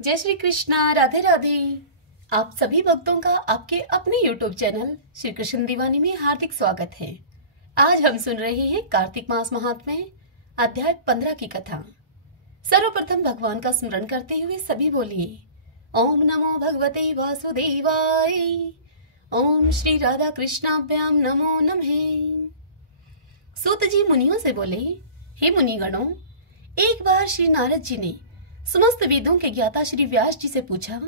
जय श्री कृष्णा, राधे राधे। आप सभी भक्तों का आपके अपने YouTube चैनल श्री कृष्ण दीवानी में हार्दिक स्वागत है। आज हम सुन रहे हैं कार्तिक मास महात्म्य अध्याय 15 की कथा। सर्वप्रथम भगवान का स्मरण करते हुए सभी बोलिए ओम नमो भगवते वासुदेवाय, ओम श्री राधा कृष्णाभ्याम नमो नमः। सूत जी मुनियों से बोले, हे मुनिगणों, एक बार श्री नारद जी ने समस्त वेदों के ज्ञाता श्री व्यास जी से पूछा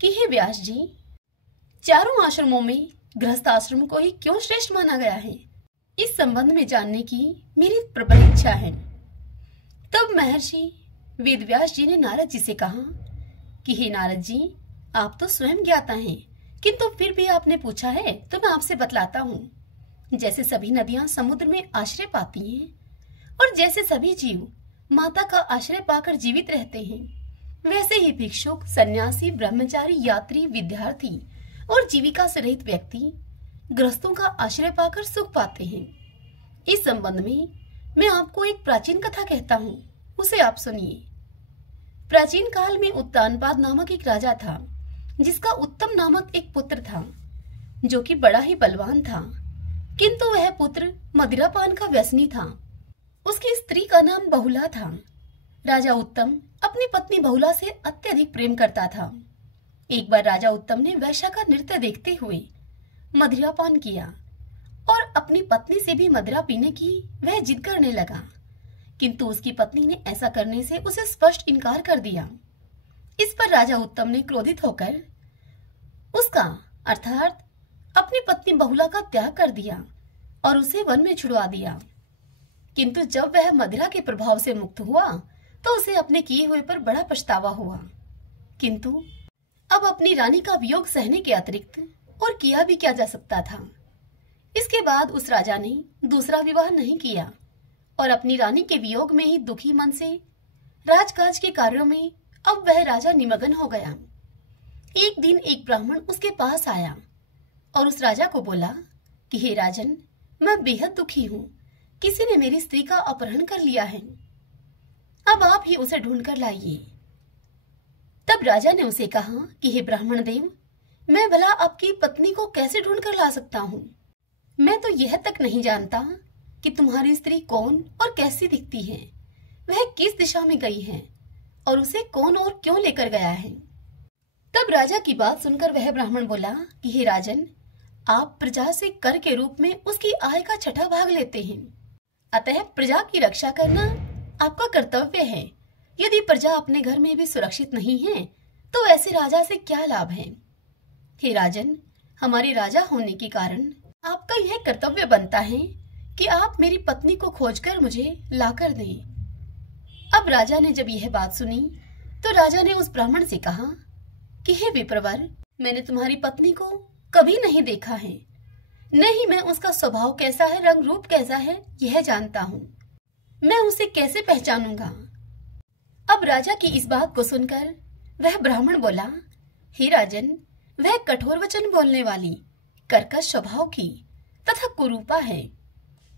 कि हे व्यास जी, चारों आश्रमों में गृहस्थ आश्रम को ही क्यों श्रेष्ठ माना गया है? इस संबंध में जानने की मेरी प्रबल इच्छा है। तब महर्षि वेद व्यास जी ने नारद जी से कहा कि हे नारद जी, आप तो स्वयं ज्ञाता हैं, किंतु फिर भी आपने पूछा है तो मैं आपसे बतलाता हूँ। जैसे सभी नदियां समुद्र में आश्रय पाती हैं और जैसे सभी जीव माता का आश्रय पाकर जीवित रहते हैं, वैसे ही भिक्षुक, सन्यासी, ब्रह्मचारी, यात्री, विद्यार्थी और जीविका से रहित व्यक्ति गृहस्थों का आश्रय पाकर सुख पाते हैं। इस संबंध में मैं आपको एक प्राचीन कथा कहता हूँ, उसे आप सुनिए। प्राचीन काल में उत्तानपाद नामक एक राजा था, जिसका उत्तम नामक एक पुत्र था, जो कि बड़ा ही बलवान था, किंतु वह पुत्र मदिरापान का व्यसनी था। उसकी स्त्री का नाम बहुला था। राजा उत्तम अपनी पत्नी बहुला से अत्यधिक प्रेम करता था। एक बार राजा उत्तम ने वैश्या का नृत्य देखते हुए मदिरापान किया और अपनी पत्नी से भी मदिरा पीने की वह जिद करने लगा, किंतु उसकी पत्नी ने ऐसा करने से उसे स्पष्ट इनकार कर दिया। इस पर राजा उत्तम ने क्रोधित होकर उसका अर्थात अपनी पत्नी बहुला का त्याग कर दिया और उसे वन में छुड़वा दिया। किंतु जब वह मदिरा के प्रभाव से मुक्त हुआ तो उसे अपने किए हुए पर बड़ा पछतावा हुआ, किंतु अब अपनी रानी का वियोग सहने के अतिरिक्त और किया भी क्या जा सकता था। इसके बाद उस राजा ने दूसरा विवाह नहीं किया और अपनी रानी के वियोग में ही दुखी मन से राजकाज के कार्यों में अब वह राजा निमग्न हो गया। एक दिन एक ब्राह्मण उसके पास आया और उस राजा को बोला कि हे राजन, मैं बेहद दुखी हूँ, किसी ने मेरी स्त्री का अपहरण कर लिया है, अब आप ही उसे ढूंढ कर लाइए। तब राजा ने उसे कहा कि हे ब्राह्मण देव, मैं भला आपकी पत्नी को कैसे ढूंढ कर ला सकता हूँ? मैं तो यह तक नहीं जानता कि तुम्हारी स्त्री कौन और कैसी दिखती है, वह किस दिशा में गई है और उसे कौन और क्यों लेकर गया है। तब राजा की बात सुनकर वह ब्राह्मण बोला कि हे राजन, आप प्रजा से कर के रूप में उसकी आय का छठा भाग लेते हैं, अतः प्रजा की रक्षा करना आपका कर्तव्य है। यदि प्रजा अपने घर में भी सुरक्षित नहीं है तो ऐसे राजा से क्या लाभ है? हे राजन, हमारे राजा होने के कारण आपका यह कर्तव्य बनता है कि आप मेरी पत्नी को खोजकर मुझे लाकर दें। अब राजा ने जब यह बात सुनी तो राजा ने उस ब्राह्मण से कहा कि हे विप्रवर, मैंने तुम्हारी पत्नी को कभी नहीं देखा है, न ही मैं उसका स्वभाव कैसा है, रंग रूप कैसा है यह जानता हूँ, मैं उसे कैसे पहचानूंगा? अब राजा की इस बात को सुनकर वह ब्राह्मण बोला, हे राजन, वह कठोर वचन बोलने वाली, कर्कश स्वभाव की तथा कुरूपा है।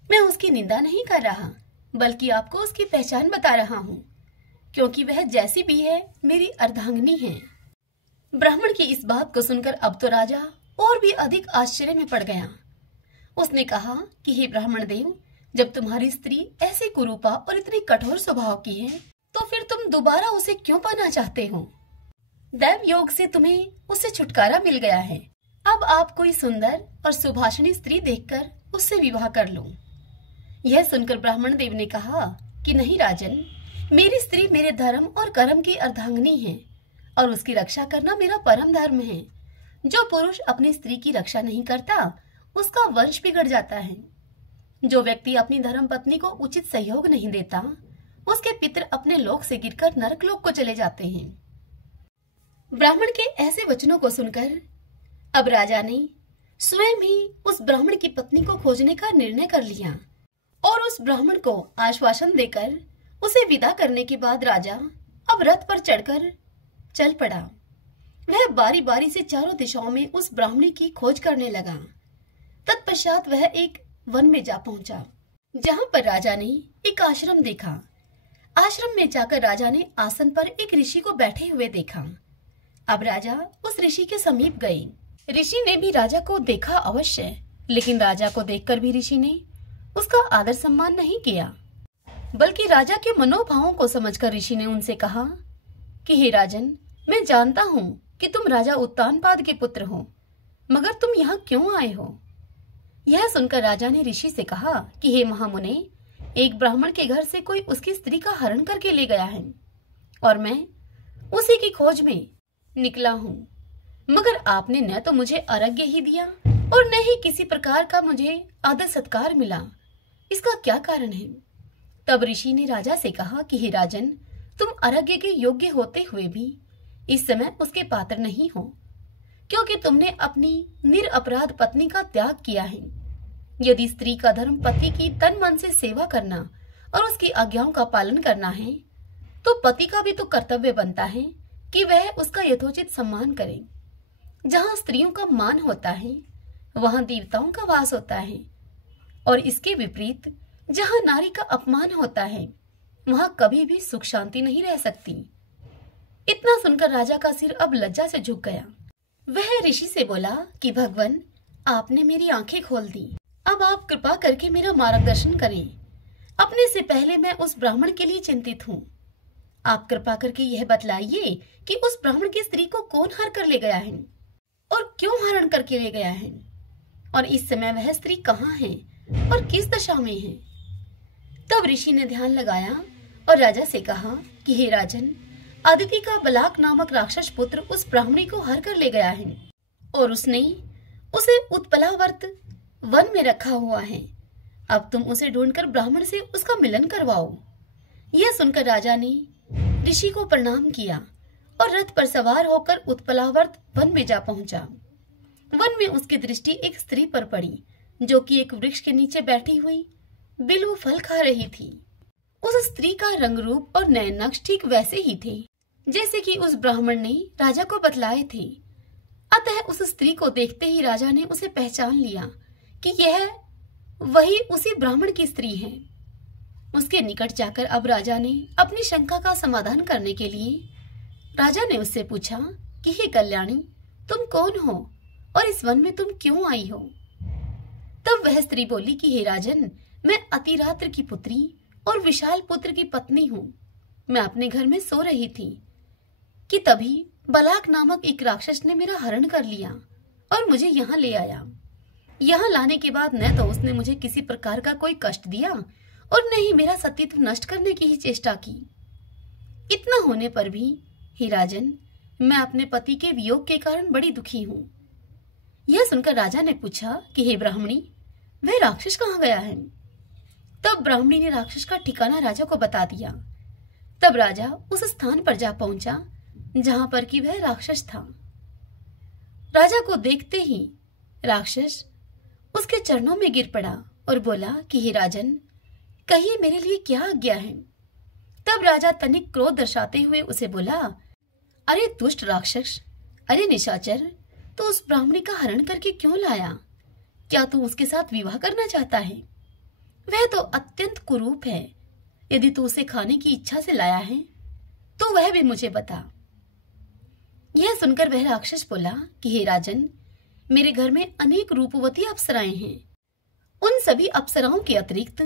मैं उसकी निंदा नहीं कर रहा, बल्कि आपको उसकी पहचान बता रहा हूँ, क्योंकि वह जैसी भी है मेरी अर्धांगिनी है। ब्राह्मण की इस बात को सुनकर अब तो राजा और भी अधिक आश्चर्य में पड़ गया। उसने कहा कि हे ब्राह्मण देव, जब तुम्हारी स्त्री ऐसी कुरूपा और इतनी कठोर स्वभाव की है तो फिर तुम दोबारा उसे क्यों पाना चाहते हो? दैव योग से तुम्हें उससे छुटकारा मिल गया है, अब आप कोई सुंदर और सुभाषिणी स्त्री देखकर उससे विवाह कर लो। यह सुनकर ब्राह्मण देव ने कहा कि नहीं राजन, मेरी स्त्री मेरे धर्म और कर्म की अर्धांगिनी है और उसकी रक्षा करना मेरा परम धर्म है। जो पुरुष अपनी स्त्री की रक्षा नहीं करता उसका वंश बिगड़ जाता है। जो व्यक्ति अपनी धर्म पत्नी को उचित सहयोग नहीं देता उसके पितर अपने लोक से गिरकर नरक लोक को चले जाते हैं। ब्राह्मण के ऐसे वचनों को सुनकर अब राजा ने स्वयं ही उस ब्राह्मण की पत्नी को खोजने का निर्णय कर लिया और उस ब्राह्मण को आश्वासन देकर उसे विदा करने के बाद राजा अब रथ पर चढ़कर चल पड़ा। वह बारी बारी से चारों दिशाओं में उस ब्राह्मणी की खोज करने लगा। तत्पश्चात वह एक वन में जा पहुंचा, जहां पर राजा ने एक आश्रम देखा। आश्रम में जाकर राजा ने आसन पर एक ऋषि को बैठे हुए देखा। अब राजा उस ऋषि के समीप गए। ऋषि ने भी राजा को देखा अवश्य, लेकिन राजा को देखकर भी ऋषि ने उसका आदर सम्मान नहीं किया, बल्कि राजा के मनोभावों को समझकर ऋषि ने उनसे कहा कि हे राजन, मैं जानता हूँ कि तुम राजा उत्तानपाद के पुत्र हो, मगर तुम यहाँ क्यों आए हो? यह सुनकर राजा ने ऋषि से कहा कि हे महामुने, एक ब्राह्मण के घर से कोई उसकी स्त्री का हरण करके ले गया है और मैं उसी की खोज में निकला हूँ, मगर आपने न तो मुझे अर्घ्य ही दिया और न ही किसी प्रकार का मुझे आदर सत्कार मिला। इसका क्या कारण है? तब ऋषि ने राजा से कहा कि हे राजन, तुम अर्घ्य के योग्य होते हुए भी इस समय उसके पात्र नहीं हो, क्योंकि तुमने अपनी निरपराध पत्नी का त्याग किया है। यदि स्त्री का धर्म पति की तन मन से सेवा करना और उसकी आज्ञाओं का पालन करना है, तो पति का भी तो कर्तव्य बनता है कि वह उसका यथोचित सम्मान करे। जहाँ स्त्रियों का मान होता है, वहाँ देवताओं का वास होता है, और इसके विपरीत जहाँ नारी का अपमान होता है, वहाँ कभी भी सुख शांति नहीं रह सकती। इतना सुनकर राजा का सिर अब लज्जा से झुक गया। वह ऋषि से बोला कि भगवान, आपने मेरी आंखें खोल दी, अब आप कृपा करके मेरा मार्गदर्शन करें। अपने से पहले मैं उस ब्राह्मण के लिए चिंतित हूँ। आप कृपा करके यह बतलाइए कि उस ब्राह्मण की स्त्री को कौन हर कर ले गया है और क्यों हरण करके ले गया है, और इस समय वह स्त्री कहाँ है और किस दशा में है। तब ऋषि ने ध्यान लगाया और राजा से कहा कि हे राजन, अदिति का बलाक नामक राक्षस पुत्र उस ब्राह्मणी को हर कर ले गया है और उसने उसे उत्पलावर्त वन में रखा हुआ है। अब तुम उसे ढूंढकर ब्राह्मण से उसका मिलन करवाओ। यह सुनकर राजा ने ऋषि को प्रणाम किया और रथ पर सवार होकर उत्पलावर्त वन में जा पहुंचा। वन में उसकी दृष्टि एक स्त्री पर पड़ी, जो कि एक वृक्ष के नीचे बैठी हुई बिल्व फल खा रही थी। उस स्त्री का रंग रूप और नयन नक्श ठीक वैसे ही थे जैसे कि उस ब्राह्मण ने राजा को बतलाए थे। अतः उस स्त्री को देखते ही राजा ने उसे पहचान लिया कि यह वही उसी ब्राह्मण की स्त्री है। उसके निकट जाकर अब राजा ने अपनी शंका का समाधान करने के लिए राजा ने उससे पूछा कि हे कल्याणी, तुम कौन हो और इस वन में तुम क्यों आई हो? तब वह स्त्री बोली कि हे राजन, मैं अतिरात्र की पुत्री और विशाल पुत्र की पत्नी हूँ। मैं अपने घर में सो रही थी कि तभी बलाक नामक एक राक्षस ने मेरा हरण कर लिया और मुझे यहाँ ले आया। यहाँ लाने के बाद न तो उसने मुझे किसी प्रकार का कोई कष्ट दिया और न ही मेरा सतीत्व नष्ट करने की ही चेष्टा की। इतना होने पर भी हे राजन, मैं अपने पति के वियोग के कारण बड़ी दुखी हूँ। यह सुनकर राजा ने पूछा कि हे ब्राह्मणी, वह राक्षस कहाँ गया है? तब ब्राह्मणी ने राक्षस का ठिकाना राजा को बता दिया। तब राजा उस स्थान पर जा पहुंचा जहां पर कि वह राक्षस था। राजा को देखते ही राक्षस उसके चरणों में गिर पड़ा और बोला कि हे राजन, कहिए मेरे लिए क्या आज्ञा है? तब राजा तनिक क्रोध दर्शाते हुए उसे बोला, अरे दुष्ट राक्षस, अरे निशाचर, तो उस ब्राह्मणी का हरण करके क्यों लाया? क्या तू उसके साथ विवाह करना चाहता है? वह तो अत्यंत कुरूप है। यदि तू उसे खाने की इच्छा से लाया है तो वह भी मुझे बता। यह सुनकर वह राक्षस बोला कि हे राजन, मेरे घर में अनेक रूपवती अप्सराएं हैं। उन सभी अप्सराओं के अतिरिक्त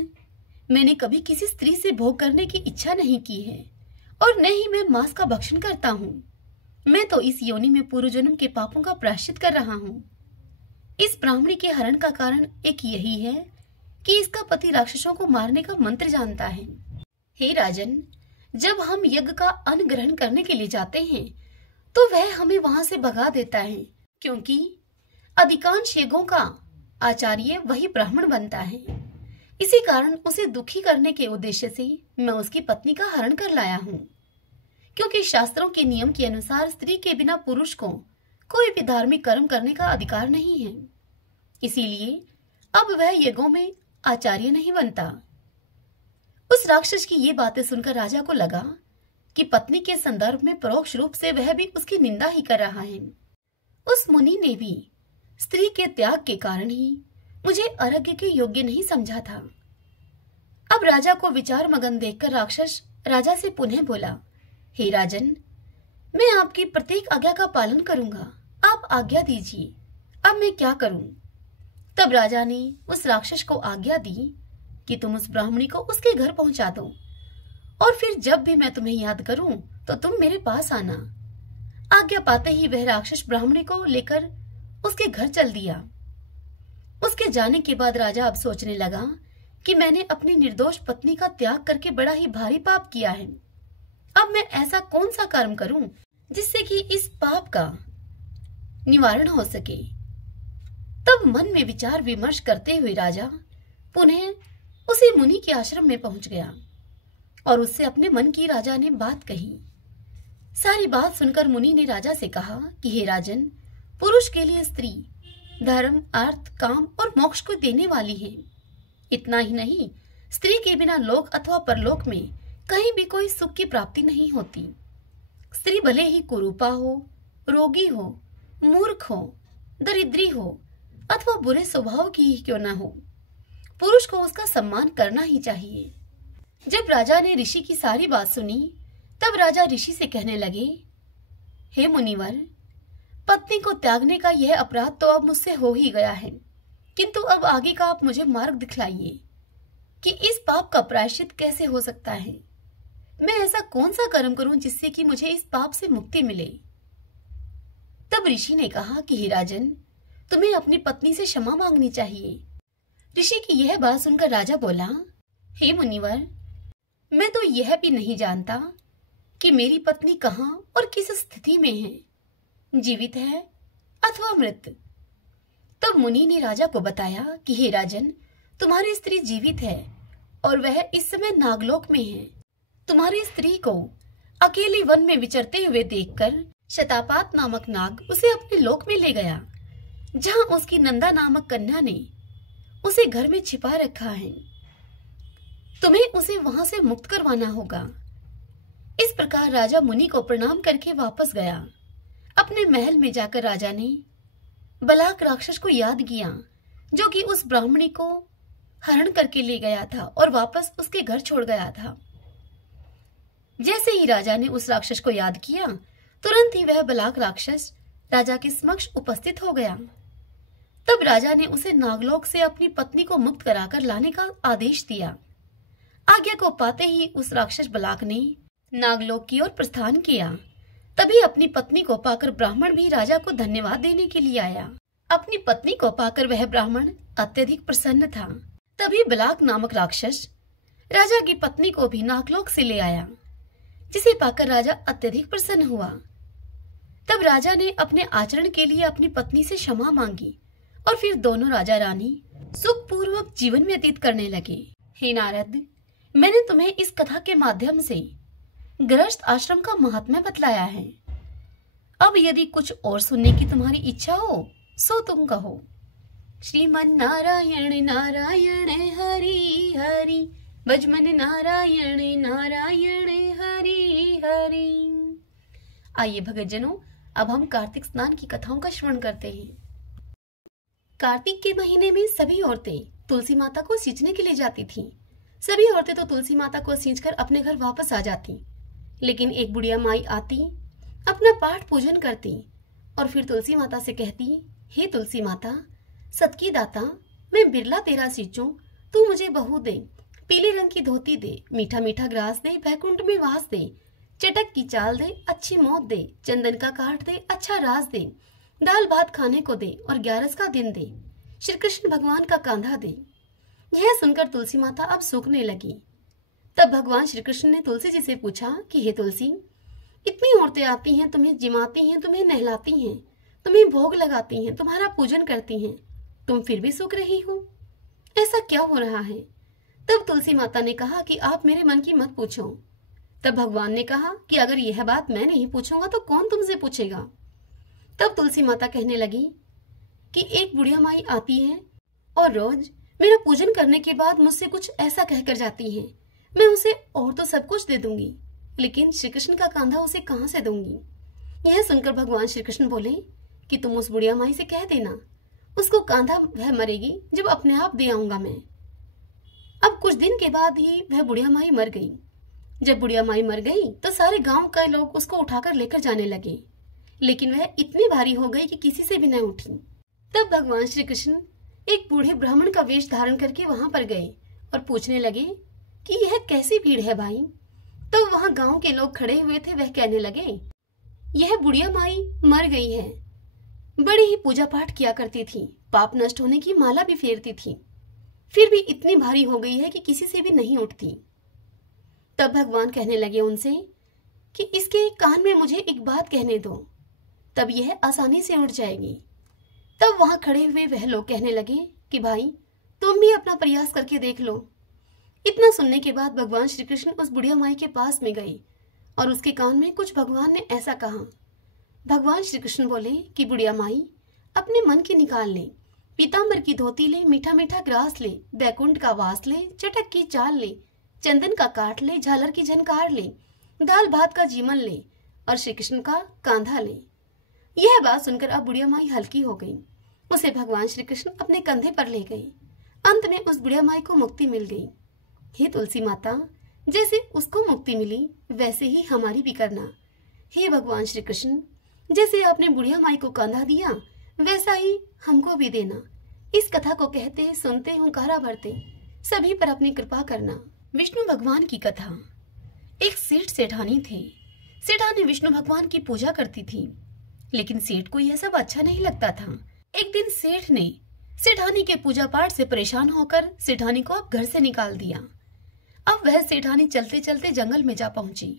मैंने कभी किसी स्त्री से भोग करने की इच्छा नहीं की है और न ही मैं मांस का भक्षण करता हूँ। मैं तो इस योनि में पूर्व जन्म के पापों का प्रायश्चित कर रहा हूँ। इस ब्राह्मणी के हरण का कारण एक यही है कि इसका पति राक्षसों को मारने का मंत्र जानता है। हे राजन, जब हम यज्ञ का अन्न ग्रहण करने के लिए जाते हैं तो वह हमें वहां से भगा देता है, क्योंकि अधिकांश यज्ञों का आचार्य वही ब्राह्मण बनता है। इसी कारण उसे दुखी करने के उद्देश्य से मैं उसकी पत्नी का हरण कर लाया हूँ, क्योंकि शास्त्रों के नियम के अनुसार स्त्री के बिना पुरुष को कोई भी धार्मिक कर्म करने का अधिकार नहीं है। इसीलिए अब वह यज्ञों में आचार्य नहीं बनता। उस राक्षस की ये बातें सुनकर राजा को लगा कि पत्नी के संदर्भ में परोक्ष रूप से वह भी उसकी निंदा ही कर रहा है। उस मुनि ने भी स्त्री के त्याग के कारण ही मुझे अर्घ्य के योग्य नहीं समझा था। अब राजा को विचार मगन देखकर राक्षस राजा से पुनः बोला, हे राजन, मैं आपकी प्रत्येक आज्ञा का पालन करूंगा, आप आज्ञा दीजिए, अब मैं क्या करूं? तब राजा ने उस राक्षस को आज्ञा दी कि तुम उस ब्राह्मणी को उसके घर पहुंचा दो, और फिर जब भी मैं तुम्हें याद करूं तो तुम मेरे पास आना। आज्ञा पाते ही वह राक्षस ब्राह्मणी को लेकर उसके घर चल दिया। उसके जाने के बाद राजा अब सोचने लगा कि मैंने अपनी निर्दोष पत्नी का त्याग करके बड़ा ही भारी पाप किया है। अब मैं ऐसा कौन सा कर्म करूं जिससे कि इस पाप का निवारण हो सके। तब मन में विचार विमर्श करते हुए राजा पुनः उसी मुनि के आश्रम में पहुंच गया और उससे अपने मन की राजा ने बात कही। सारी बात सुनकर मुनि ने राजा से कहा कि हे राजन, पुरुष के लिए स्त्री धर्म, अर्थ, काम और मोक्ष को देने वाली है। इतना ही नहीं, स्त्री के बिना लोक अथवा परलोक में कहीं भी कोई सुख की प्राप्ति नहीं होती। स्त्री भले ही कुरूपा हो, रोगी हो, मूर्ख हो, दरिद्री हो अथवा बुरे स्वभाव की ही क्यों न हो, पुरुष को उसका सम्मान करना ही चाहिए। जब राजा ने ऋषि की सारी बात सुनी, तब राजा ऋषि से कहने लगे, हे मुनिवर, पत्नी को त्यागने का यह अपराध तो अब मुझसे हो ही गया है, किंतु अब आगे का आप मुझे मार्ग दिखलाइए कि इस पाप का प्रायश्चित कैसे हो सकता है। मैं ऐसा कौन सा कर्म करूं जिससे कि मुझे इस पाप से मुक्ति मिले। तब ऋषि ने कहा कि हे राजन, तुम्हें अपनी पत्नी से क्षमा मांगनी चाहिए। ऋषि की यह बात सुनकर राजा बोला, हे मुनिवर, मैं तो यह भी नहीं जानता कि मेरी पत्नी कहाँ और किस स्थिति में है, जीवित है अथवा मृत। तब मुनि ने राजा को बताया कि हे राजन, तुम्हारी स्त्री जीवित है और वह इस समय नागलोक में है। तुम्हारी स्त्री को अकेली वन में विचरते हुए देखकर शतापात नामक नाग उसे अपने लोक में ले गया, जहां उसकी नंदा नामक कन्या ने उसे घर में छिपा रखा है। तुम्हें उसे वहां से मुक्त करवाना होगा। इस प्रकार राजा मुनि को प्रणाम करके वापस गया। अपने महल में जाकर राजा ने बलाक राक्षस को याद किया, जो कि उस ब्राह्मणी को हरण करके ले गया था और वापस उसके घर छोड़ गया था। जैसे ही राजा ने उस राक्षस को याद किया, तुरंत ही वह बलाक राक्षस राजा के समक्ष उपस्थित हो गया। तब राजा ने उसे नागलोक से अपनी पत्नी को मुक्त कराकर लाने का आदेश दिया। आज्ञा को पाते ही उस राक्षस बलाक ने नागलोक की ओर प्रस्थान किया। तभी अपनी पत्नी को पाकर ब्राह्मण भी राजा को धन्यवाद देने के लिए आया। अपनी पत्नी को पाकर वह ब्राह्मण अत्यधिक प्रसन्न था। तभी बलाक नामक राक्षस राजा की पत्नी को भी नागलोक से ले आया, जिसे पाकर राजा अत्यधिक प्रसन्न हुआ। तब राजा ने अपने आचरण के लिए अपनी पत्नी से क्षमा मांगी और फिर दोनों राजा रानी सुखपूर्वक जीवन व्यतीत करने लगे। हे नारद, मैंने तुम्हें इस कथा के माध्यम से गृहस्थ आश्रम का महात्म्य बतलाया है। अब यदि कुछ और सुनने की तुम्हारी इच्छा हो सो तुम कहो। श्रीमन नारायण नारायण हरि हरि, भजमन नारायण नारायण हरि हरि। आइए भगतजनों, अब हम कार्तिक स्नान की कथाओं का श्रवण करते हैं। कार्तिक के महीने में सभी औरतें तुलसी माता को सींचने के लिए जाती थीं। सभी औरतें तो तुलसी माता को सींचकर अपने घर वापस आ जाती, लेकिन एक बुढ़िया माई आती, अपना पाठ पूजन करती और फिर तुलसी माता से कहती, हे तुलसी माता, सतकी दाता, मैं बिरला तेरा सींचूं, तू मुझे बहू दे, पीले रंग की धोती दे, मीठा मीठा ग्रास दे, वैकुंठ में वास दे, चटक की चाल दे, अच्छी मौत दे, चंदन का काठ दे, अच्छा राज दे, दाल भात खाने को दे और 11 का दिन दे, श्री कृष्ण भगवान का कांधा दे। यह सुनकर तुलसी माता अब सूखने लगी। तब भगवान श्री कृष्ण ने तुलसी जी से पूछा कि हे तुलसी, इतनी औरतें आती हैं, तुम्हें जिमाती हैं, तुम्हें नहलाती हैं, तुम्हें भोग लगाती हैं, तुम्हारा पूजन करती हैं, तुम फिर भी सूख रही हो, ऐसा क्या हो रहा है? तब तुलसी माता ने कहा कि आप मेरे मन की मत पूछो। तब भगवान ने कहा कि अगर यह बात मैं नहीं पूछूंगा तो कौन तुमसे पूछेगा? तब तुलसी माता कहने लगी कि एक बुढ़िया माई आती है और रोज मेरा पूजन करने के बाद मुझसे कुछ ऐसा कहकर जाती है, मैं उसे और तो सब कुछ दे दूंगी, लेकिन श्री कृष्ण का कांधा उसे कहां से दूंगी? यह सुनकर भगवान श्री कृष्ण बोले कि तुम उस बुढ़िया माई से कह देना, उसको कांधा वह मरेगी जब अपने आप दे आऊंगा मैं। अब कुछ दिन के बाद ही वह बुढ़िया माई मर गई जब बुढ़िया माई मर गई तो सारे गांव के लोग उसको उठाकर लेकर जाने लगे, लेकिन वह इतनी भारी हो गई कि किसी से भी न उठी। तब भगवान श्री कृष्ण एक बूढ़े ब्राह्मण का वेश धारण करके वहां पर गए और पूछने लगे कि यह कैसी भीड़ है भाई। तो वहां गांव के लोग खड़े हुए थे, वह कहने लगे, यह बुढ़िया माई मर गई है, बड़ी ही पूजा पाठ किया करती थी, पाप नष्ट होने की माला भी फेरती थी, फिर भी इतनी भारी हो गई है कि किसी से भी नहीं उठती। तब भगवान कहने लगे उनसे कि इसके कान में मुझे एक बात कहने दो, तब यह आसानी से उठ जाएगी। तब वहां खड़े हुए वह लोग कहने लगे कि भाई तुम भी अपना प्रयास करके देख लो। इतना सुनने के बाद भगवान श्री कृष्ण उस बुढ़िया माई के पास में गए और उसके कान में कुछ भगवान ने ऐसा कहा। भगवान श्री कृष्ण बोले कि बुढ़िया माई अपने मन की निकाल ले, पीताम्बर की धोती ले, मीठा मीठा ग्रास ले, बैकुंठ का वास ले, चटक की चाल ले, चंदन का काट ले, झालर की झनकार ले, दाल भात का जीमन ले और श्री कृष्ण का कांधा ले। यह बात सुनकर अब बुढ़िया माई हल्की हो गई। उसे भगवान श्री कृष्ण अपने कंधे पर ले गए। अंत में उस बुढ़िया माई को मुक्ति मिल गई। हे तुलसी माता, जैसे उसको मुक्ति मिली वैसे ही हमारी भी करना। हे भगवान श्री कृष्ण, जैसे आपने बुढ़िया माई को कांधा दिया वैसा ही हमको भी देना। इस कथा को कहते सुनते हुंकारा भरते सभी पर अपनी कृपा करना। विष्णु भगवान की कथा। एक सेठ सेठानी थे। सेठानी विष्णु भगवान की पूजा करती थी, लेकिन सेठ को यह सब अच्छा नहीं लगता था। एक दिन सेठ ने सेठानी के पूजा पाठ से परेशान होकर सेठानी को अब घर से निकाल दिया। अब वह सेठानी चलते चलते जंगल में जा पहुंची।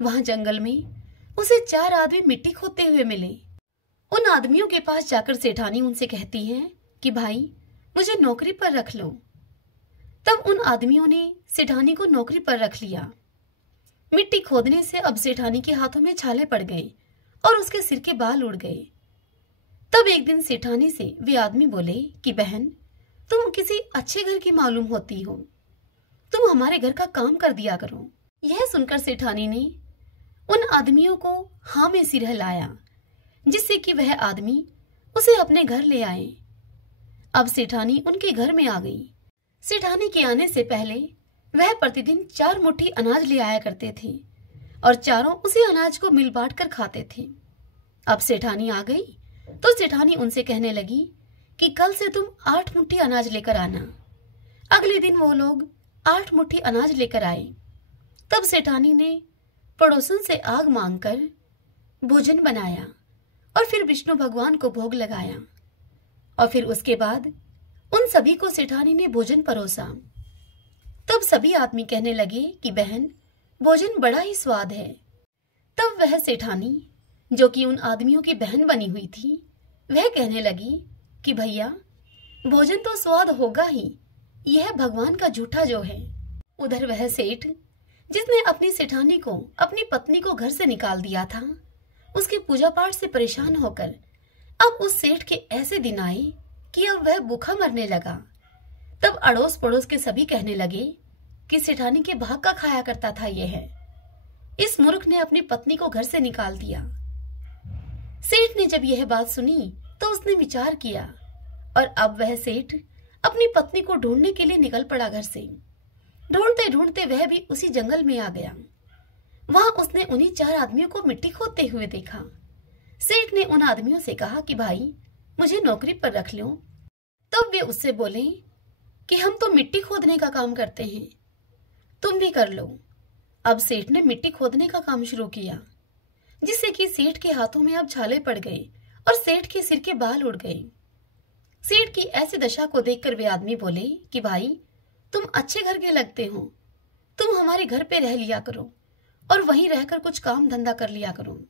वहां जंगल में उसे 4 आदमी मिट्टी खोदते हुए मिले। उन आदमियों के पास जाकर सेठानी उनसे कहती है कि भाई मुझे नौकरी पर रख लो। तब उन आदमियों ने सेठानी को नौकरी पर रख लिया। मिट्टी खोदने से अब सेठानी के हाथों में छाले पड़ गए और उसके सिर के बाल उड़ गए। तब एक दिन सेठानी से वे आदमी बोले कि बहन, तुम किसी अच्छे घर की मालूम होती हो, तुम हमारे घर का काम कर दिया करो। यह सुनकर सेठानी ने उन आदमियों को हाँ में सिर हिलाया, जिससे कि वह आदमी उसे अपने घर ले आए। अब सेठानी उनके घर में आ गई। सेठानी के आने से पहले वह प्रतिदिन 4 मुट्ठी अनाज ले आया करते थे और चारों उसी अनाज को मिल बांट कर खाते थे। अब सेठानी आ गई तो सेठानी उनसे कहने लगी कि कल से तुम 8 मुट्ठी अनाज लेकर आना। अगले दिन वो लोग 8 मुट्ठी अनाज लेकर आए। तब सेठानी ने पड़ोसन से आग मांगकर भोजन बनाया और फिर विष्णु भगवान को भोग लगाया और फिर उसके बाद उन सभी को सेठानी ने भोजन परोसा। तब सभी आदमी कहने लगे कि बहन, भोजन बड़ा ही स्वाद है। तब वह सेठानी, जो कि उन आदमियों की बहन बनी हुई थी, वह कहने लगी कि भैया भोजन तो स्वाद होगा ही, यह भगवान का झूठा जो है। उधर वह सेठ जिसने अपनी सेठानी को, अपनी पत्नी को घर से निकाल दिया था, उसके पूजा पाठ से परेशान होकर अब उस सेठ के ऐसे दिन आए कि अब वह भूखा मरने लगा। तब अड़ोस पड़ोस के सभी कहने लगे कि सेठानी के भाग का खाया करता था यह, इस मूर्ख ने अपनी पत्नी को घर से निकाल दिया। सेठ ने जब यह बात सुनी तो उसने विचार किया और अब वह सेठ अपनी पत्नी को ढूंढने के लिए निकल पड़ा घर से। ढूंढते ढूंढते वह भी उसी जंगल में आ गया। वहां उसने उन्हीं 4 आदमियों को मिट्टी खोदते हुए देखा। सेठ ने उन आदमियों से कहा कि भाई मुझे नौकरी पर रख लो। तब वे उससे बोले कि हम तो मिट्टी खोदने का काम करते हैं, तुम भी कर लो। अब सेठ ने मिट्टी खोदने का काम शुरू किया, जिससे कि सेठ के हाथों में अब छाले पड़ गए और सेठ के सिर के बाल उड़ गए। सेठ की ऐसी दशा को देखकर वे आदमी बोले कि भाई तुम अच्छे घर के लगते हो, तुम हमारे घर पे रह लिया करो और वहीं रहकर कुछ काम धंधा कर लिया करो।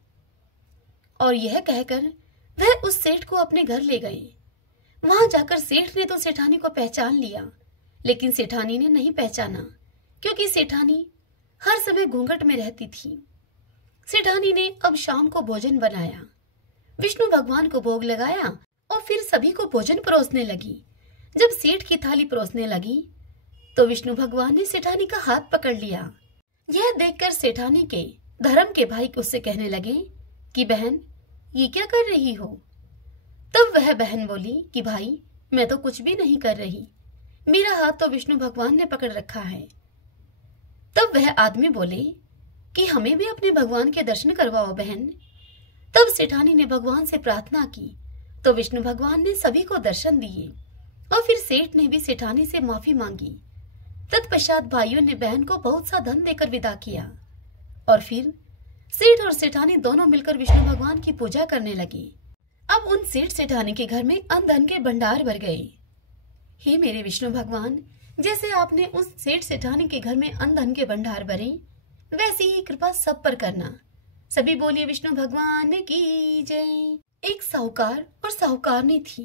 और यह कहकर वह उस सेठ को अपने घर ले गए। वहां जाकर सेठ ने तो सेठानी को पहचान लिया, लेकिन सेठानी ने नहीं पहचाना, क्योंकि सेठानी हर समय घूंघट में रहती थी। सेठानी ने अब शाम को भोजन बनाया, विष्णु भगवान को भोग लगाया और फिर सभी को भोजन परोसने लगी। जब सेठ की थाली परोसने लगी तो विष्णु भगवान ने सेठानी का हाथ पकड़ लिया। यह देखकर सेठानी के धर्म के भाई उससे कहने लगे कि बहन ये क्या कर रही हो। तब वह बहन बोली कि भाई मैं तो कुछ भी नहीं कर रही, मेरा हाथ तो विष्णु भगवान ने पकड़ रखा है। तब वह आदमी बोले कि हमें भी अपने भगवान के दर्शन करवाओ बहन। तब सेठानी ने भगवान से प्रार्थना की तो विष्णु भगवान ने सभी को दर्शन दिए और फिर सेठ ने भी सेठानी से माफी मांगी। तत्पश्चात भाइयों ने बहन को बहुत सा धन देकर विदा किया और फिर सेठ और सेठानी दोनों मिलकर विष्णु भगवान की पूजा करने लगे। अब उन सेठ सेठानी के घर में अन्न धन के भंडार भर गए। हे मेरे विष्णु भगवान, जैसे आपने उस सेठ सेठानी के घर में अन्न धन के भंडार भरे, वैसी ही कृपा सब पर करना। सभी बोलिए विष्णु भगवान की जय। एक साहूकार और साहूकारनी थी।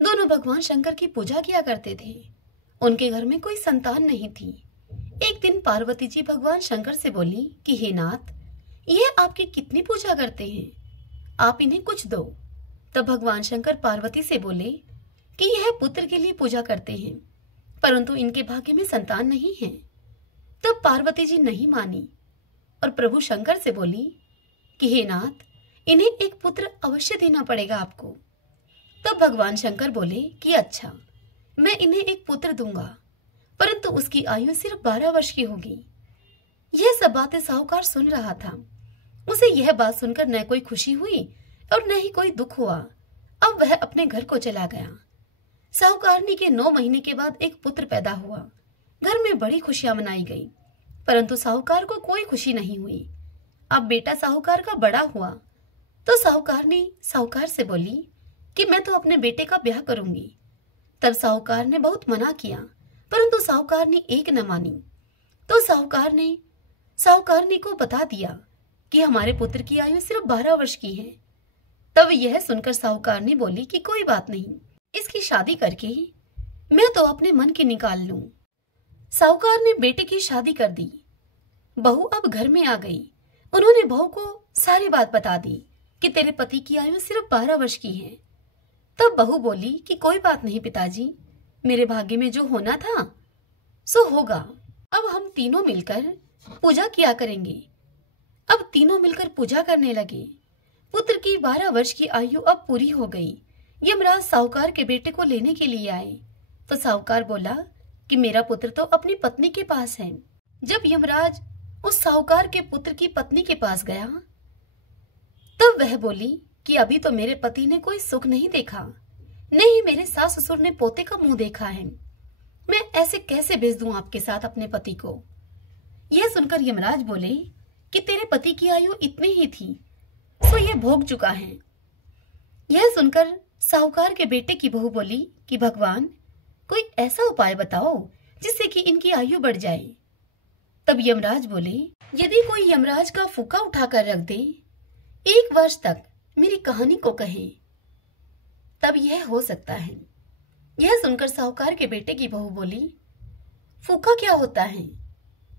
दोनों भगवान शंकर की पूजा किया करते थे। उनके घर में कोई संतान नहीं थी। एक दिन पार्वती जी भगवान शंकर से बोली कि हे नाथ, ये आपकी कितनी पूजा करते हैं, आप इन्हें कुछ दो। तब भगवान शंकर पार्वती से बोले कि यह पुत्र के लिए पूजा करते हैं, परंतु इनके भाग्य में संतान नहीं है। तब पार्वती जी नहीं मानी और प्रभु शंकर से बोली कि हे नाथ, इन्हें एक पुत्र अवश्य देना पड़ेगा आपको। तब भगवान शंकर बोले कि अच्छा, मैं इन्हें एक पुत्र दूंगा, परंतु उसकी आयु सिर्फ 12 वर्ष की होगी। यह सब बातें साहूकार सुन रहा था। उसे यह बात सुनकर न कोई खुशी हुई और न ही कोई दुख हुआ। अब वह अपने घर को चला गया। साहूकारनी के 9 महीने के बाद एक पुत्र पैदा हुआ। घर में बड़ी खुशियां मनाई गई, परंतु साहूकार को कोई खुशी नहीं हुई। अब बेटा साहूकार का बड़ा हुआ तो साहूकारनी साहूकार से बोली कि मैं तो अपने बेटे का ब्याह करूंगी। तब साहूकार ने बहुत मना किया, परंतु साहूकारनी एक न मानी। तो साहूकार ने साहूकारनी को बता दिया कि हमारे पुत्र की आयु सिर्फ 12 वर्ष की है। तब यह सुनकर साहूकारनी बोली कि कोई बात नहीं, इसकी शादी करके मैं तो अपने मन की निकाल लूं। साहूकार ने बेटे की शादी कर दी। बहू अब घर में आ गई। उन्होंने बहू को सारी बात बता दी कि तेरे पति की आयु सिर्फ 12 वर्ष की है। तब बहू बोली कि कोई बात नहीं पिताजी, मेरे भाग्य में जो होना था सो होगा। अब हम तीनों मिलकर पूजा किया करेंगे। अब तीनों मिलकर पूजा करने लगे। पुत्र की 12 वर्ष की आयु अब पूरी हो गई। यमराज साहूकार के बेटे को लेने के लिए आए तो साहूकार बोला कि मेरा पुत्र तो अपनी पत्नी के पास है। जब यमराज उस साहूकार के पुत्र की पत्नी के पास गया तब वह बोली कि अभी तो मेरे पति ने कोई सुख नहीं देखा, नहीं मेरे सास ससुर ने पोते का मुंह देखा है। मैं ऐसे कैसे भेज दूं आपके साथ अपने पति को। यह सुनकर यमराज बोले कि तेरे पति की आयु इतनी ही थी, सो यह भोग चुका है। यह सुनकर साहूकार के बेटे की बहू बोली कि भगवान, कोई ऐसा उपाय बताओ जिससे कि इनकी आयु बढ़ जाए। तब यमराज बोले, यदि कोई यमराज का फूका उठाकर रख दे, 1 वर्ष तक मेरी कहानी को कहे, तब यह हो सकता है। यह सुनकर साहूकार के बेटे की बहू बोली, फूका क्या होता है?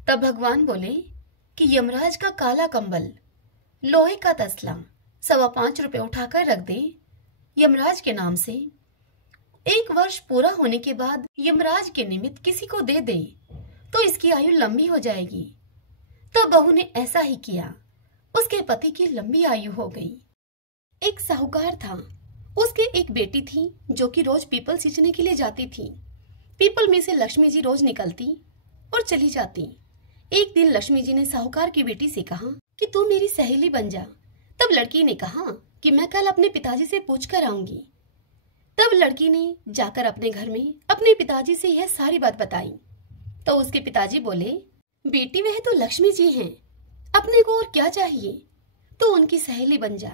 तब भगवान बोले कि यमराज का काला कंबल, लोहे का तसला 5.25 रुपए उठाकर रख दे यमराज के नाम से। 1 वर्ष पूरा होने के बाद यमराज के निमित्त किसी को दे दे तो इसकी आयु लंबी हो जाएगी। तो बहू ने ऐसा ही किया। उसके पति की लंबी आयु हो गई। एक साहूकार था, उसके एक बेटी थी जो कि रोज पीपल सींचने के लिए जाती थी। पीपल में से लक्ष्मी जी रोज निकलती और चली जाती। एक दिन लक्ष्मी जी ने साहूकार की बेटी से कहा कि तू मेरी सहेली बन जा। तब लड़की ने कहा कि मैं कल अपने पिताजी से पूछ कर आऊंगी। तब लड़की ने जाकर अपने घर में अपने पिताजी से यह सारी बात बताई। तो उसके पिताजी बोले, बेटी वह तो लक्ष्मी जी हैं, अपने को और क्या चाहिए, तो उनकी सहेली बन जा।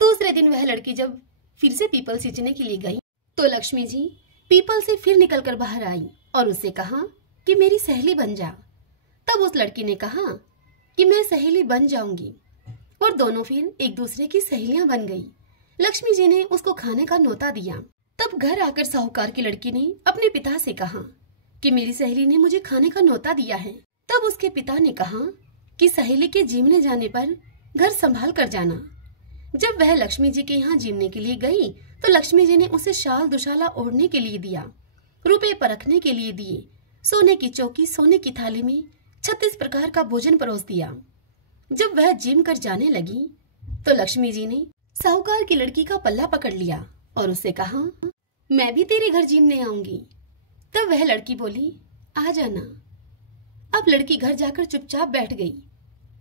दूसरे दिन वह लड़की जब फिर से पीपल सींचने के लिए गई तो लक्ष्मी जी पीपल से फिर निकलकर बाहर आई और उससे कहा कि मेरी सहेली बन जा। तब उस लड़की ने कहा कि मैं सहेली बन जाऊंगी और दोनों फिर एक दूसरे की सहेलियां बन गई। लक्ष्मी जी ने उसको खाने का न्योता दिया। तब घर आकर साहूकार की लड़की ने अपने पिता से कहा कि मेरी सहेली ने मुझे खाने का न्योता दिया है। तब उसके पिता ने कहा कि सहेली के जीमने जाने पर घर संभाल कर जाना। जब वह लक्ष्मी जी के यहाँ जीमने के लिए गई तो लक्ष्मी जी ने उसे शाल दुशाला ओढ़ने के लिए दिया, रुपए परखने के लिए दिए, सोने की चौकी, सोने की थाली में 36 प्रकार का भोजन परोस दिया। जब वह जिम कर जाने लगी तो लक्ष्मी जी ने साहूकार की लड़की का पल्ला पकड़ लिया और उससे कहा, मैं भी तेरे घर जीमने आऊंगी। तब वह लड़की बोली, आ जाना। अब लड़की घर जाकर चुपचाप बैठ गई।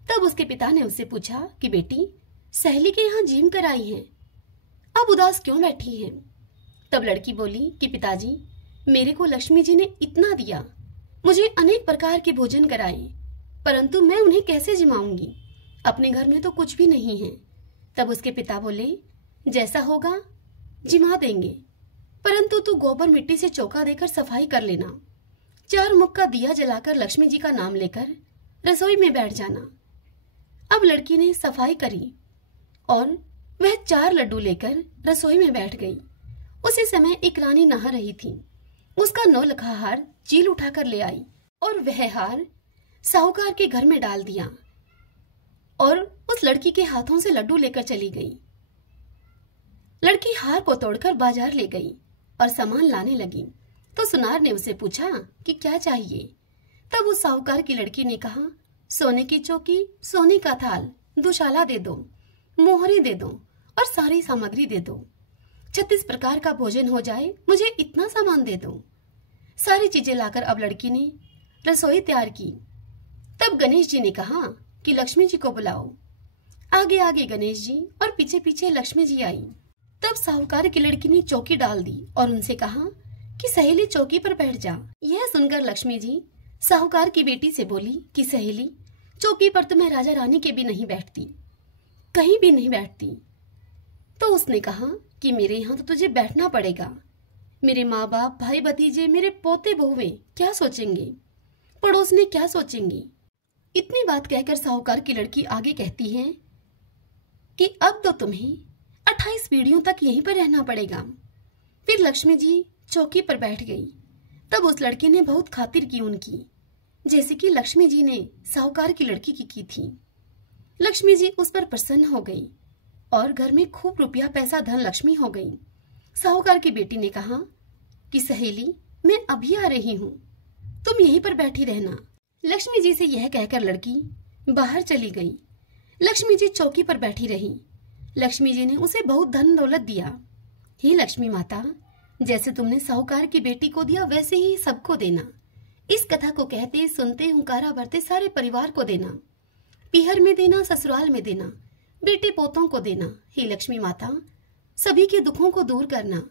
तब उसके पिता ने उससे पूछा कि बेटी, सहेली के यहाँ जिम कराई है, अब उदास क्यों बैठी हैं? तब लड़की बोली कि पिताजी, मेरे को लक्ष्मी जी ने इतना दिया, मुझे अनेक प्रकार के भोजन कराए, परंतु मैं उन्हें कैसे जिमाऊंगी? अपने घर में तो कुछ भी नहीं है। तब उसके पिता बोले, जैसा होगा जिमा देंगे, परंतु तू गोबर मिट्टी से चौका देकर सफाई कर लेना। 4 मुख का दिया जलाकर लक्ष्मी जी का नाम लेकर रसोई में बैठ जाना। अब लड़की ने सफाई करी और वह 4 लड्डू लेकर रसोई में बैठ गई। उसी समय एक रानी नहा रही थी। उसका 9 लखा हार चील उठाकर ले आई और वह हार साहूकार के घर में डाल दिया और उस लड़की के हाथों से लड्डू लेकर चली गई। लड़की हार को तोड़कर बाजार ले गई और सामान लाने लगी तो सुनार ने उसे पूछा कि क्या चाहिए। तब उस साहूकार की लड़की ने कहा, सोने की चौकी, सोने का थाल, दुशाला दे दो, मोहरी दे दो और सारी सामग्री दे दो। 36 प्रकार का भोजन हो जाए, मुझे इतना सामान दे दो। सारी चीजें लाकर अब लड़की ने रसोई तैयार की। तब गणेश जी ने कहा कि लक्ष्मी जी को बुलाओ। आगे आगे गणेश जी और पीछे पीछे लक्ष्मी जी आई। तब साहूकार की लड़की ने चौकी डाल दी और उनसे कहा कि सहेली चौकी पर बैठ जा। यह सुनकर लक्ष्मी जी साहूकार की बेटी से बोली कि सहेली, चौकी पर तो मैं राजा रानी के भी नहीं बैठती, कहीं भी नहीं बैठती। तो उसने कहा कि मेरे यहाँ तो तुझे बैठना पड़ेगा। मेरे माँ बाप, भाई भतीजे, मेरे पोते बहुएं क्या सोचेंगे, पड़ोस ने क्या सोचेंगी। इतनी बात कहकर साहूकार की लड़की आगे कहती है कि अब तो तुम्हें 28 पीढ़ियों तक यहीं पर रहना पड़ेगा। फिर लक्ष्मी जी चौकी पर बैठ गई। तब उस लड़की ने बहुत खातिर की उनकी, जैसे कि लक्ष्मी जी ने साहूकार की लड़की की थी। लक्ष्मी जी उस पर प्रसन्न हो गई और घर में खूब रुपया पैसा धन लक्ष्मी हो गई। साहूकार की बेटी ने कहा कि सहेली, मैं अभी आ रही हूँ, तुम यहीं पर बैठी रहना। लक्ष्मी जी से यह कहकर लड़की बाहर चली गई। लक्ष्मी जी चौकी पर बैठी रही। लक्ष्मी जी ने उसे बहुत धन दौलत दिया। हे लक्ष्मी माता, जैसे तुमने साहूकार की बेटी को दिया वैसे ही सबको देना। इस कथा को कहते सुनते हुंकारा भरते सारे परिवार को देना, पीहर में देना, ससुराल में देना, बेटे पोतों को देना। हे लक्ष्मी माता, सभी के दुखों को दूर करना,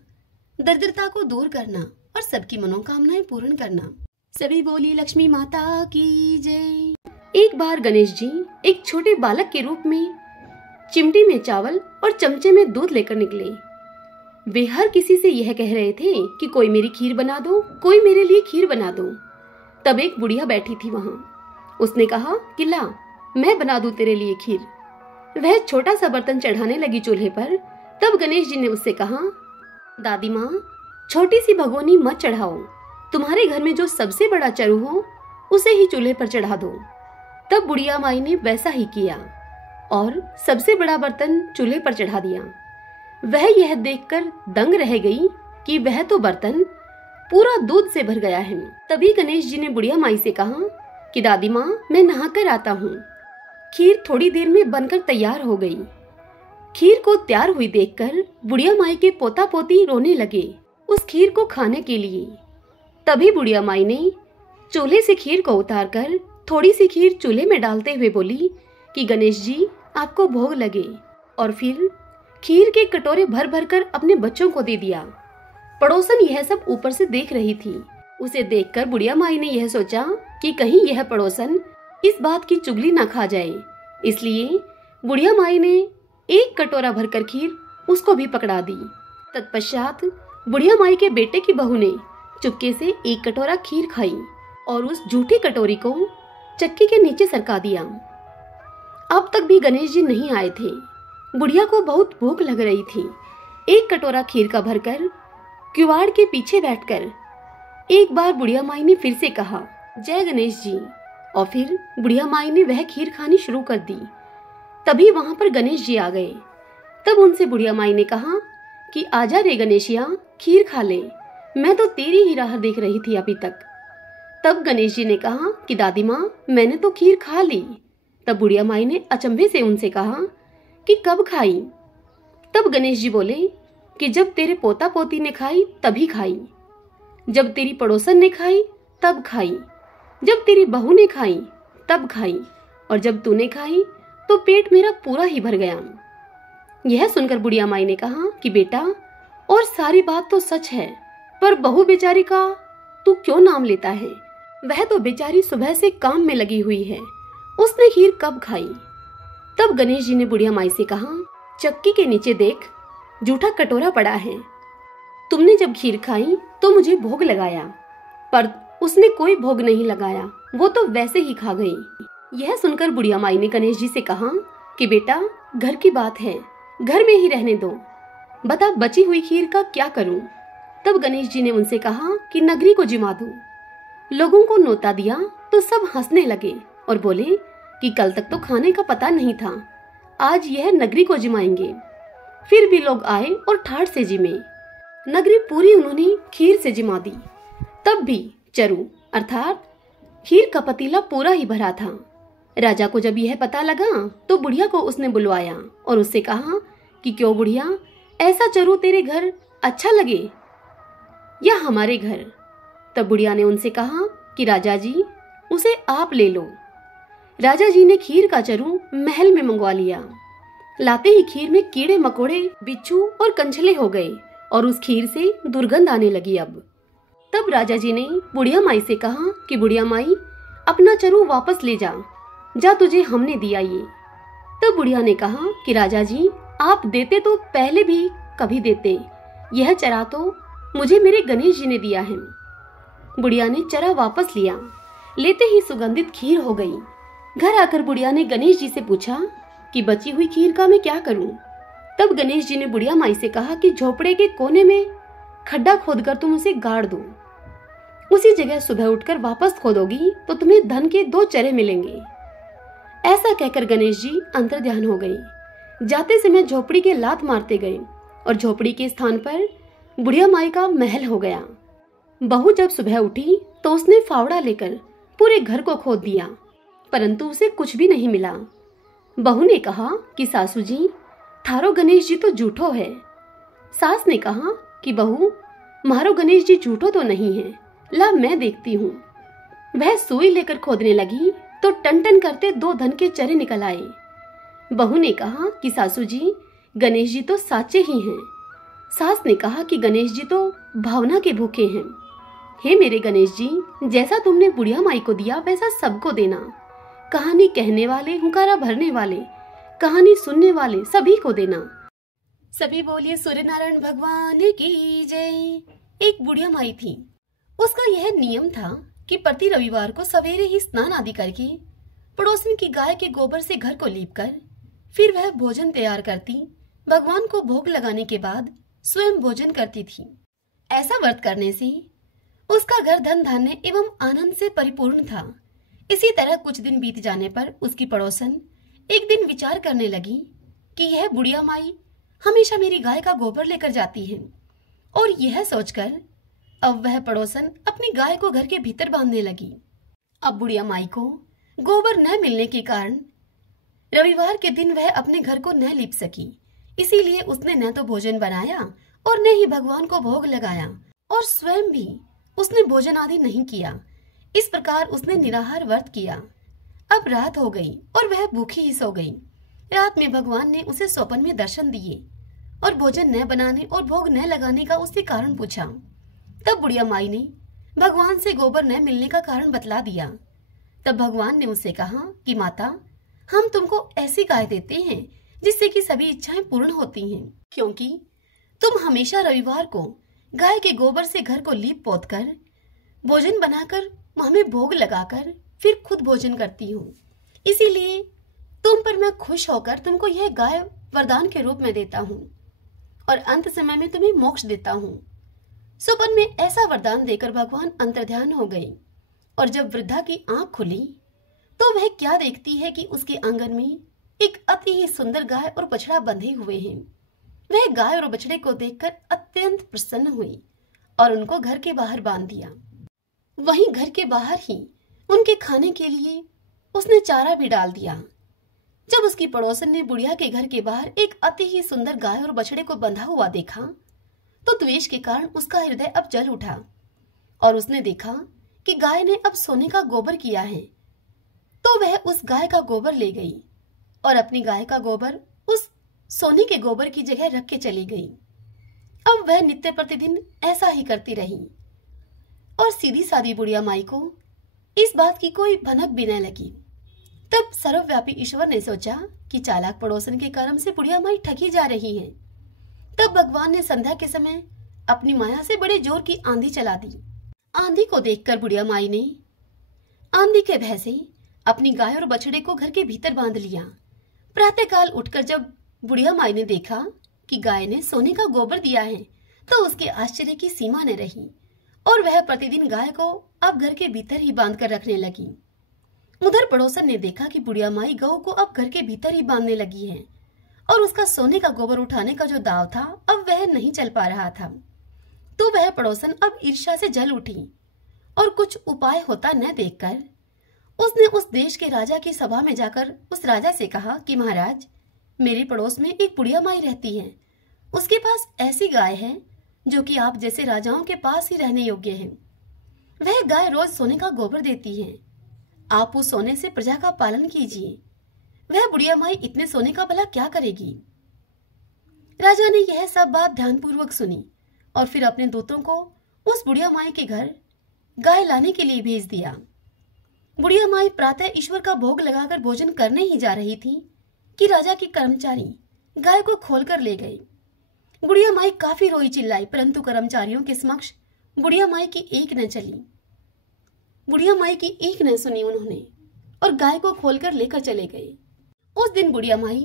दरिद्रता को दूर करना और सबकी मनोकामनाएं पूर्ण करना। सभी बोली लक्ष्मी माता की जय। एक बार गणेश जी एक छोटे बालक के रूप में चिमटी में चावल और चमचे में दूध लेकर निकले। वे हर किसी से यह कह रहे थे कि कोई मेरी खीर बना दो, कोई मेरे लिए खीर बना दो। तब एक बुढ़िया बैठी थी वहां। उसने कहा कि ला, मैं बना दूं तेरे लिए खीर। वह छोटा सा बर्तन चढ़ाने लगी चूल्हे पर। तब गणेश जी ने उससे कहा, दादी माँ, छोटी सी भगोनी मत चढ़ाओ, तुम्हारे घर में जो सबसे बड़ा चरु हो उसे ही चूल्हे पर चढ़ा दो। तब बुढ़िया माई ने वैसा ही किया और सबसे बड़ा बर्तन चूल्हे पर चढ़ा दिया। वह यह देखकर दंग रह गई कि वह तो बर्तन पूरा दूध से भर गया है। तभी गणेश जी ने बुढ़िया माई से कहा कि दादी माँ, मैं नहाकर आता हूँ। खीर थोड़ी देर में बनकर तैयार हो गई। खीर को तैयार हुई देखकर बुढ़िया माई के पोता पोती रोने लगे उस खीर को खाने के लिए। तभी बुढ़िया माई ने चूल्हे से खीर को उतारकर थोड़ी सी खीर चूल्हे में डालते हुए बोली कि गणेश जी, आपको भोग लगे। और फिर खीर के कटोरे भर भर कर अपने बच्चों को दे दिया। पड़ोसन यह सब ऊपर से देख रही थी। उसे देखकर बुढ़िया माई ने यह सोचा कि कहीं यह पड़ोसन इस बात की चुगली न खा जाए, इसलिए बुढ़िया माई ने एक कटोरा भरकर खीर उसको भी पकड़ा दी। तत्पश्चात बुढ़िया माई के बेटे की बहू ने चुपके से एक कटोरा खीर खाई और उस झूठी कटोरी को चक्की के नीचे सरका दिया। अब तक भी गणेश जी नहीं आए थे। बुढ़िया को बहुत भूख लग रही थी। एक कटोरा खीर का भरकर किवाड़ के पीछे बैठकर एक बार बुढ़िया माई ने फिर से कहा, जय गणेश जी। और फिर बुढ़िया माई ने वह खीर खानी शुरू कर दी। तभी वहां पर गणेश जी आ गए। तब उनसे बुढ़िया माई ने कहा कि आजा रे गणेशिया, खीर खा ले, मैं तो तेरी ही राह देख रही थी अभी तक। तब गणेश जी ने कहा कि दादी माँ, मैंने तो खीर खा ली। तब बुढ़िया माई ने अचंभे से उनसे कहा कि कब खाई? तब गणेश जी बोले कि जब तेरे पोता पोती ने खाई तभी खाई, जब तेरी पड़ोसन ने खाई तब खाई, जब तेरी बहू ने खाई तब खाई, और जब तूने खाई तो पेट मेरा पूरा ही भर गया। यह सुनकर बुढ़िया माई ने कहा कि बेटा, और सारी बात तो सच है, पर बहू बेचारी का तू क्यों नाम लेता है? वह तो बेचारी सुबह से काम में लगी हुई है, उसने खीर कब खाई? तब गणेश जी ने बुढ़िया माई से कहा, चक्की के नीचे देख, जूठा कटोरा पड़ा है। तुमने जब खीर खाई तो मुझे भोग लगाया, पर उसने कोई भोग नहीं लगाया, वो तो वैसे ही खा गई। यह सुनकर बुढ़िया माई ने गणेश जी से कहा कि बेटा, घर की बात है, घर में ही रहने दो, बता बची हुई खीर का क्या करूं? तब गणेश जी ने उनसे कहा कि नगरी को जिमा दूं। लोगों को न्योता दिया तो सब हंसने लगे और बोले कि कल तक तो खाने का पता नहीं था, आज यह नगरी को जिमाएंगे। फिर भी लोग आए और ठाठ से जिमे। नगरी पूरी उन्होंने खीर से जिमा दी। तब भी चरू अर्थात खीर का पतीला पूरा ही भरा था। राजा को जब यह पता लगा तो बुढ़िया को उसने बुलवाया और उससे कहा कि क्यों बुढ़िया, ऐसा चरू तेरे घर अच्छा लगे या हमारे घर? तब बुढ़िया ने उनसे कहा कि राजा जी, उसे आप ले लो। राजा जी ने खीर का चरू महल में मंगवा लिया। लाते ही खीर में कीड़े मकोड़े, बिच्छू और कंछले हो गए और उस खीर से दुर्गंध आने लगी। अब तब राजा जी ने बुढ़िया माई से कहा कि बुढ़िया माई, अपना चरू वापस ले जा, जा तुझे हमने दिया ये। तब बुढ़िया ने कहा कि राजा जी, आप देते तो पहले भी कभी देते, यह चरा तो मुझे मेरे गणेश जी ने दिया है। बुढ़िया ने चरा वापस लिया, लेते ही सुगंधित खीर हो गई। घर आकर बुढ़िया ने गणेश जी से पूछा कि बची हुई खीर का मैं क्या करूं? तब गणेश जी ने बुढ़िया माई से कहा कि झोपड़े के कोने में खड्डा खोदकर तुम उसे गाड़ दो। उसी जगह सुबह उठकर वापस खोदोगी तो तुम्हें धन के 2 चरे मिलेंगे। ऐसा कहकर गणेश जी अंतर्ध्यान हो गई। जाते समय झोपड़ी के लात मारते गए और झोपड़ी के स्थान पर बुढ़िया माई का महल हो गया। बहू जब सुबह उठी तो उसने फावड़ा लेकर पूरे घर को खोद दिया, परंतु उसे कुछ भी नहीं मिला। बहू ने कहा कि सासू जी, थारो गणेश जी तो झूठो है। सास ने कहा कि बहू, मारो गणेश जी झूठो तो नहीं है, ला मैं देखती हूँ। वह सुई लेकर खोदने लगी तो टन टन करते 2 धन के चरे निकल आए। बहू ने कहा कि सासू जी, गणेश जी तो साचे ही हैं। सास ने कहा कि गणेश जी तो भावना के भूखे हैं। हे मेरे गणेश जी, जैसा तुमने बुढ़िया माई को दिया वैसा सबको देना। कहानी कहने वाले, हुंकारा भरने वाले, कहानी सुनने वाले सभी को देना। सभी बोलिए सूर्य नारायण भगवान की जय। एक बुढ़िया माई थी। उसका यह नियम था कि प्रति रविवार को सवेरे ही स्नान आदि करके पड़ोसन की गाय के गोबर से घर को लीपकर फिर वह भोजन तैयार करती। भगवान को भोग लगाने के बाद स्वयं भोजन करती थी। ऐसा व्रत करने से उसका घर धन धान्य एवं आनंद से परिपूर्ण था। इसी तरह कुछ दिन बीत जाने पर उसकी पड़ोसन एक दिन विचार करने लगी कि यह बुढ़िया माई हमेशा मेरी गाय का गोबर लेकर जाती है, और यह सोचकर अब वह पड़ोसन अपनी गाय को घर के भीतर बांधने लगी। अब बुढ़िया माई को गोबर न मिलने के कारण रविवार के दिन वह अपने घर को न लीप सकी। इसीलिए उसने न तो भोजन बनाया और न ही भगवान को भोग लगाया, और स्वयं भी उसने भोजन आदि नहीं किया। इस प्रकार उसने निराहार व्रत किया। अब रात हो गई और वह भूखी ही सो गई। रात में भगवान ने उसे स्वप्न में दर्शन दिए और भोजन न बनाने और भोग न लगाने का उससे कारण पूछा। तब बुढ़िया माई ने भगवान से गोबर न मिलने का कारण बतला दिया। तब भगवान ने उससे कहा कि माता, हम तुमको ऐसी गाय देते हैं जिससे कि सभी इच्छाएं पूर्ण होती हैं, क्योंकि तुम हमेशा रविवार को गाय के गोबर से घर को लीप पोत कर भोजन बनाकर हमें भोग लगाकर फिर खुद भोजन करती हो। इसीलिए तुम पर मैं खुश होकर तुमको यह गाय वरदान के रूप में देता हूँ और अंत समय में तुम्हें मोक्ष देता हूँ। स्वप्न में ऐसा वरदान देकर भगवान अंतर्ध्यान हो गई, और जब वृद्धा की आंख खुली तो वह क्या देखती है कि उसके आंगन में एक अति ही सुंदर गाय और बछड़ा बंधे हुए हैं। वह गाय और बछड़े को देखकर अत्यंत प्रसन्न हुई और उनको घर के बाहर बांध दिया। वहीं घर के बाहर ही उनके खाने के लिए उसने चारा भी डाल दिया। जब उसकी पड़ोसन ने बुढ़िया के घर के बाहर एक अति ही सुंदर गाय और बछड़े को बंधा हुआ देखा तो द्वेष के कारण उसका हृदय अब जल उठा, और उसने देखा कि गाय ने अब सोने का गोबर किया है, तो वह उस गाय का गोबर ले गई और अपनी गाय का गोबर उस सोने के गोबर की जगह रख के चली गई। अब वह नित्य प्रतिदिन ऐसा ही करती रही और सीधी सादी बुढ़िया माई को इस बात की कोई भनक भी न लगी। तब सर्वव्यापी ईश्वर ने सोचा कि चालाक पड़ोसन के कर्म से बुढ़िया माई ठगी जा रही है। तब भगवान ने संध्या के समय अपनी माया से बड़े जोर की आंधी चला दी। आंधी को देखकर बुढ़िया माई ने आंधी के भय से अपनी गाय और बछड़े को घर के भीतर बांध लिया। प्रातःकाल उठकर जब बुढ़िया माई ने देखा कि गाय ने सोने का गोबर दिया है, तो उसके आश्चर्य की सीमा न रही और वह प्रतिदिन गाय को अब घर के भीतर ही बांध कर रखने लगी। उधर पड़ोसन ने देखा कि बुढ़िया माई गऊ को अब घर के भीतर ही बांधने लगी है और उसका सोने का गोबर उठाने का जो दाव था अब वह नहीं चल पा रहा था। तो वह पड़ोसन अब ईर्ष्या से जल उठी और कुछ उपाय होता न देखकर उसने उस देश के राजा की सभा में जाकर उस राजा से कहा कि महाराज, मेरे पड़ोस में एक बुढ़िया माई रहती है। उसके पास ऐसी गाय है जो कि आप जैसे राजाओं के पास ही रहने योग्य है। वह गाय रोज सोने का गोबर देती है। आप उस सोने से प्रजा का पालन कीजिए। वह बुढ़िया माई इतने सोने का भला क्या करेगी। राजा ने यह सब बात ध्यानपूर्वक सुनी और फिर अपने दूतों को उस बुढ़िया माई के घर गाय लाने के लिए भेज दिया। बुढ़िया माई प्रातः ईश्वर का भोग लगाकर भोजन करने ही जा रही थी कि राजा के कर्मचारी गाय को खोलकर ले गए। बुढ़िया माई काफी रोई चिल्लाई, परंतु कर्मचारियों के समक्ष बुढ़िया माई की एक न चली। बुढ़िया माई की एक न सुनी उन्होंने और गाय को खोलकर लेकर चले गए। उस दिन बुढ़िया माई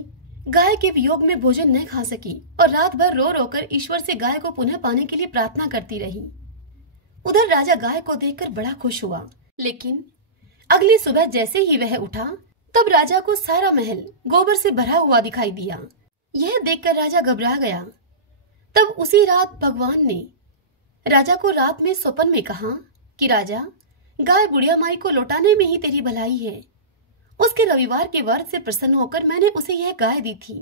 गाय के वियोग में भोजन न खा सकी और रात भर रो रोकर ईश्वर से गाय को पुनः पाने के लिए प्रार्थना करती रही। उधर राजा गाय को देखकर बड़ा खुश हुआ, लेकिन अगली सुबह जैसे ही वह उठा तब राजा को सारा महल गोबर से भरा हुआ दिखाई दिया। यह देखकर राजा घबरा गया। तब उसी रात भगवान ने राजा को रात में स्वप्न में कहा कि राजा, गाय बुढ़िया माई को लौटाने में ही तेरी भलाई है। उसके रविवार के व्रत से प्रसन्न होकर मैंने उसे यह गाय दी थी।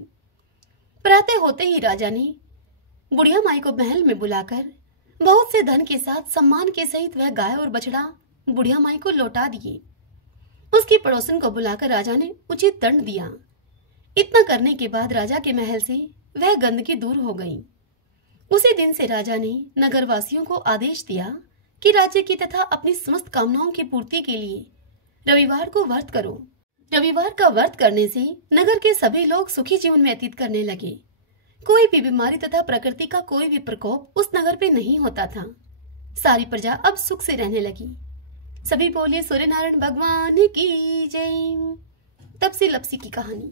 प्रातः होते ही राजा ने बुढ़िया माई को महल में बुलाकर बहुत से धन के साथ सम्मान के सहित वह गाय और बछड़ा बुढ़िया माई को लौटा दिए। उसकी पड़ोसन को बुलाकर राजा ने उचित दंड दिया। इतना करने के बाद राजा के महल से वह गंदगी दूर हो गई। उसी दिन से राजा ने नगरवासियों को आदेश दिया कि राज्य की तथा अपनी समस्त कामनाओं की पूर्ति के लिए रविवार को व्रत करो। रविवार का व्रत करने से नगर के सभी लोग सुखी जीवन व्यतीत करने लगे। कोई भी बीमारी तथा प्रकृति का कोई भी प्रकोप उस नगर पे नहीं होता था। सारी प्रजा अब सुख से रहने लगी। सभी बोले सूर्य नारायण भगवान की जय। तब से लपसी की कहानी।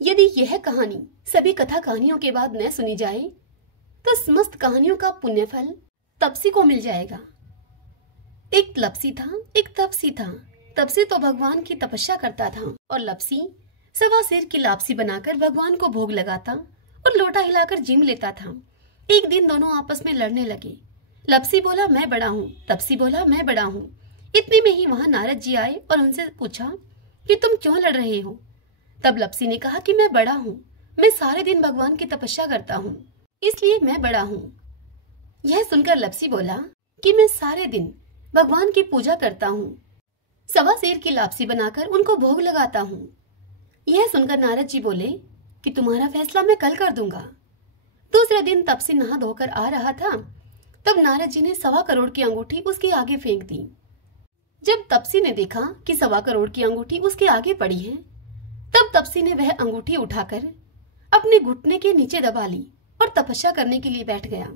यदि यह कहानी सभी कथा कहानियों के बाद न सुनी जाए तो समस्त कहानियों का पुण्य फल तपसी को मिल जाएगा। एक लपसी था, एक तपसी था। तपसी तो भगवान की तपस्या करता था और लपसी सवा सिर की लापसी बनाकर भगवान को भोग लगाता और लोटा हिलाकर जिम लेता था। एक दिन दोनों आपस में लड़ने लगे। लपसी बोला मैं बड़ा हूँ, तपसी बोला मैं बड़ा हूँ। इतने में ही वहां नारद जी आए और उनसे पूछा कि तुम क्यों लड़ रहे हो। तब लपसी ने कहा कि मैं बड़ा हूँ, मैं सारे दिन भगवान की तपस्या करता हूँ, इसलिए मैं बड़ा हूँ। यह सुनकर लपसी बोला कि मैं सारे दिन भगवान की पूजा करता हूँ, सवा सिर की लापसी बनाकर उनको भोग लगाता हूँ। यह सुनकर नारद जी बोले कि तुम्हारा फैसला मैं कल कर दूंगा। दूसरे दिन तपसी नहा धोकर आ रहा था, तब नारद जी ने 1.25 करोड़ की अंगूठी उसके आगे फेंक दी। जब तपसी ने देखा कि 1.25 करोड़ की अंगूठी उसके आगे पड़ी है, तब तपसी ने वह अंगूठी उठाकर अपने घुटने के नीचे दबा ली और तपस्या करने के लिए बैठ गया।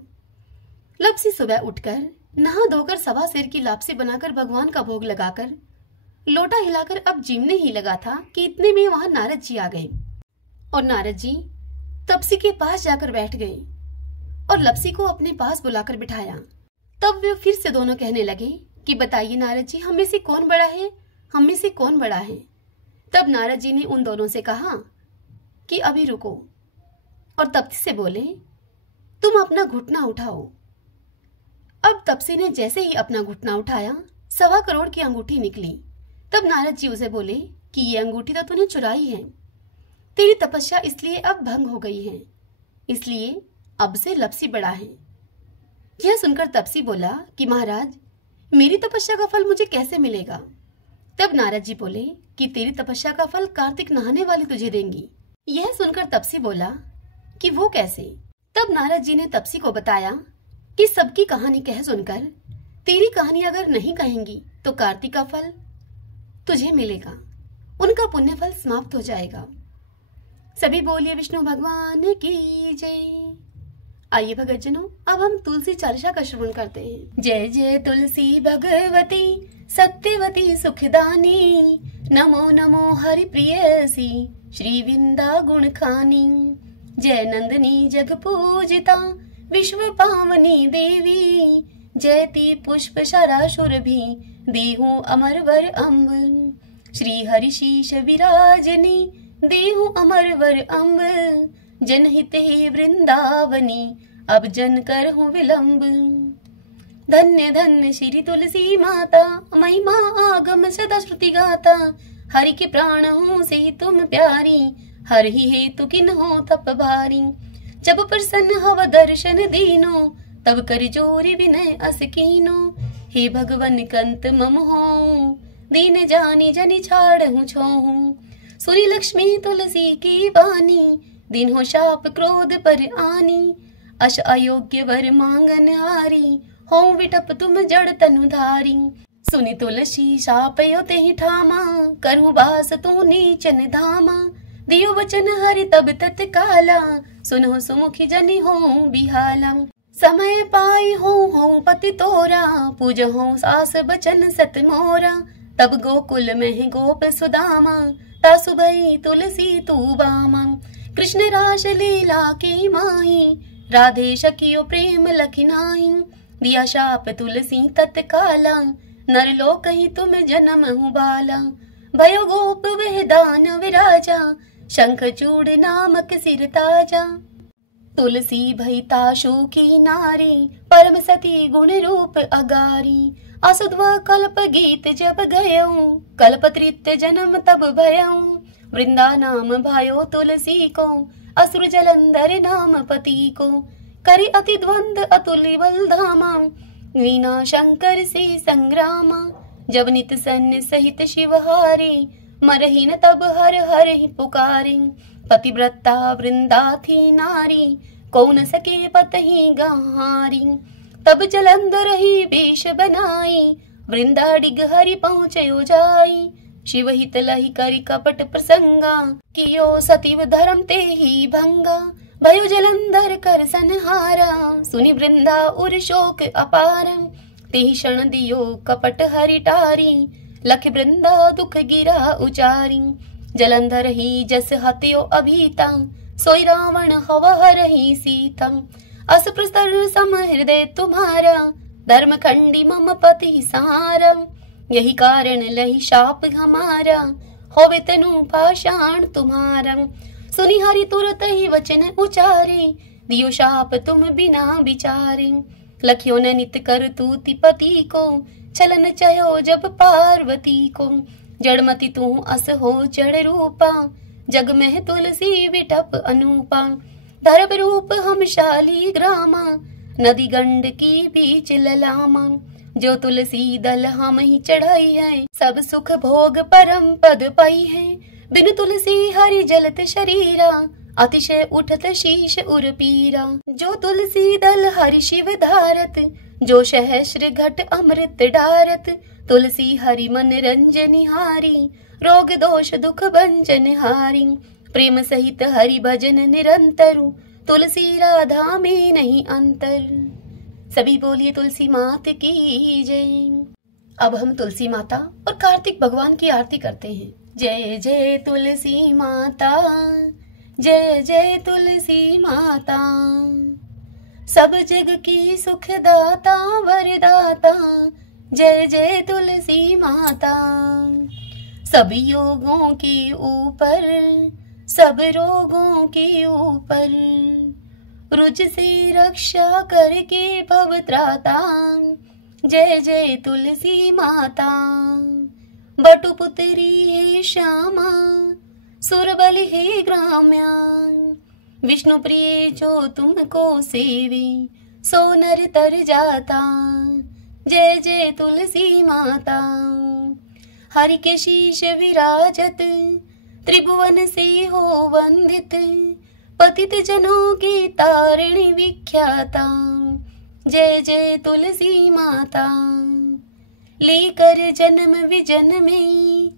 लपसी सुबह उठकर नहा धोकर 1.25 सिर की लापसी बनाकर भगवान का भोग लगाकर लोटा हिलाकर अब जीमने ही लगा था कि इतने में वहां नारद जी आ गए और नारद जी तपसी के पास जाकर बैठ गए और लपसी को अपने पास बुलाकर बिठाया। तब वे फिर से दोनों कहने लगे कि बताइए नारद जी, हम में से कौन बड़ा है, हम में से कौन बड़ा है। तब नारद जी ने उन दोनों से कहा कि अभी रुको और तपसी से बोले तुम अपना घुटना उठाओ। अब तपसी ने जैसे ही अपना घुटना उठाया 1.25 करोड़ की अंगूठी निकली। तब नारद जी उसे बोले कि ये अंगूठी तो तूने चुराई है, तेरी तपस्या इसलिए अब भंग हो गई है, इसलिए अब से लपसी बड़ा है। यह सुनकर तपसी बोला कि महाराज, मेरी तपस्या का फल मुझे कैसे मिलेगा? तब नारद जी बोले कि तेरी तपस्या का फल कार्तिक नहाने वाली तुझे देंगी। यह सुनकर तपसी बोला कि वो कैसे? तब नारद जी ने तपसी को बताया कि सबकी कहानी कह सुनकर तेरी कहानी अगर नहीं कहेंगी तो कार्तिक का फल तुझे मिलेगा, उनका पुण्य फल समाप्त हो जाएगा। सभी बोलिए विष्णु भगवान की जय। आइए भगतजनों, अब हम तुलसी चालीसा का श्रवण करते हैं। जय जय तुलसी भगवती सत्यवती सुखदानी, नमो नमो हरि प्रियसी श्री विंदा गुण खानी। जय नंदनी जग पूजिता विश्व पावनी देवी, जयति पुष्प शराशुर भी देहु अमर वर अम्ब। श्री हरि शीश विराजनी देहु अमर वर अम्ब, जनहित ही वृंदावनी अब जन कर हूँ विलंब। धन्य धन्य श्री तुलसी माता, महिमा आगम सदा श्रुति गाता। हरि के प्राण हूँ से तुम प्यारी, हर ही हेतु किन हो तप भारी। जब प्रसन्न हव दर्शन दीनो, तब कर जोरी विनय अस कीनो। हे भगवन कंत मम हो, दीन जानी जनि छाड़ हूँ छोहूं। सुरी लक्ष्मी तुलसी की वाणी, दिन हो शाप क्रोध पर आनी। अश अयोग्य वर मांगन हारी, हो विटप तुम जड़ तनुधारी। सुनि तुलसी शाप यो तेहि ठामा, करहु बास तू नीचन धामा। दियो वचन हरि तब तत्काला, सुनो सुमुखी जनि हो बिहाला। समय पाई हो पति तोरा, पूज हो सास बचन सत मोरा। तब गोकुल में गोप सुदामा, तासु भई तुलसी तू बामा। कृष्ण रास लीला की माही, राधे शकियो प्रेम लखिनाही। दिया शाप तुलसी तत्काला, नर लोक ही तुम जन्म हूँ बाला। भयो गोप वह दान विराजा, शंख चूड़ नामक सिर ताजा। तुलसी भई ताशु की नारी, परम सती गुण रूप अगारी। असुध्वा कल्प गीत जब गयो, कल्प तृतीय जन्म तब भयो। वृंदा नाम भयो तुलसी को, असुर जलंधर नाम पति को। करि अति द्वंद अतुल्य बल धामा, वीणा शंकर से संग्रामा। जब नित सन्न सहित शिवहारी, मरहि न तब हर हर ही पुकारी। पतिव्रता वृंदा थी नारी, कौन सके पतहि गहारी। तब जलंधर ही वेश बनाई, वृंदा डिग हरि पहुँचयो जाई। शिव हित लहि करि कपट प्रसंगा, कियो सतीव धर्म ते ही भंगा। भयो जलंधर कर संहारा, सुनि वृंदा उर शोक अपार। तेहि क्षण दियो कपट हरि टारी, लख वृंदा दुख गिरा उचारी। जलंधर ही जस हत्यो अभीता, सोई रावण हव हरहि सीता। अस प्रस्तर सम हृदय तुम्हारा, धर्म खंडी मम पति सहारा। यही कारण लही शाप हमारा, होवे तनु पाषाण तुम्हारा। सुनि हरि तुरत ही वचन उचारे, दियो शाप तुम बिना विचारे। लखियो न नित कर तूति पति को, छलन चयो जब पार्वती को। जड़मति तू अस हो जड़ रूपा, जग में तुलसी विटप अनूपा। धर्म रूप हम शाली ग्रामा, नदी गंड की बीच ललामा। जो तुलसी दल हम ही चढ़ाई है, सब सुख भोग परम पद पाई है। बिनु तुलसी हरि जलत शरीरा, अतिशय उठत शीश उर पीरा। जो तुलसी दल हरि शिव धारत, जो सहस्र घट अमृत डारत। तुलसी हरि मन रंजन हारी, रोग दोष दुख भंजन हारी। प्रेम सहित हरि भजन निरंतर, तुलसी राधा में नहीं अंतर। सभी बोलिए तुलसी मात की जय। अब हम तुलसी माता और कार्तिक भगवान की आरती करते हैं। जय जय तुलसी माता, जय जय तुलसी माता। सब जग की सुखदाता वरदाता, जय जय तुलसी माता। सब योगों के ऊपर, सब रोगों के ऊपर, रुज से रक्षा करके भव त्राता। जय जय तुलसी माता। बटुपुत्री हे श्यामा, सुरबलि हे ग्राम्या। विष्णु प्रिय जो तुमको सेवे, सो नर तर जाता। जय जय तुलसी माता। हरि के शीश विराजत त्रिभुवन से हो वंदित, पतित जनों की तारिणी विख्याता। जय जय तुलसी माता। लेकर जन्म विजन में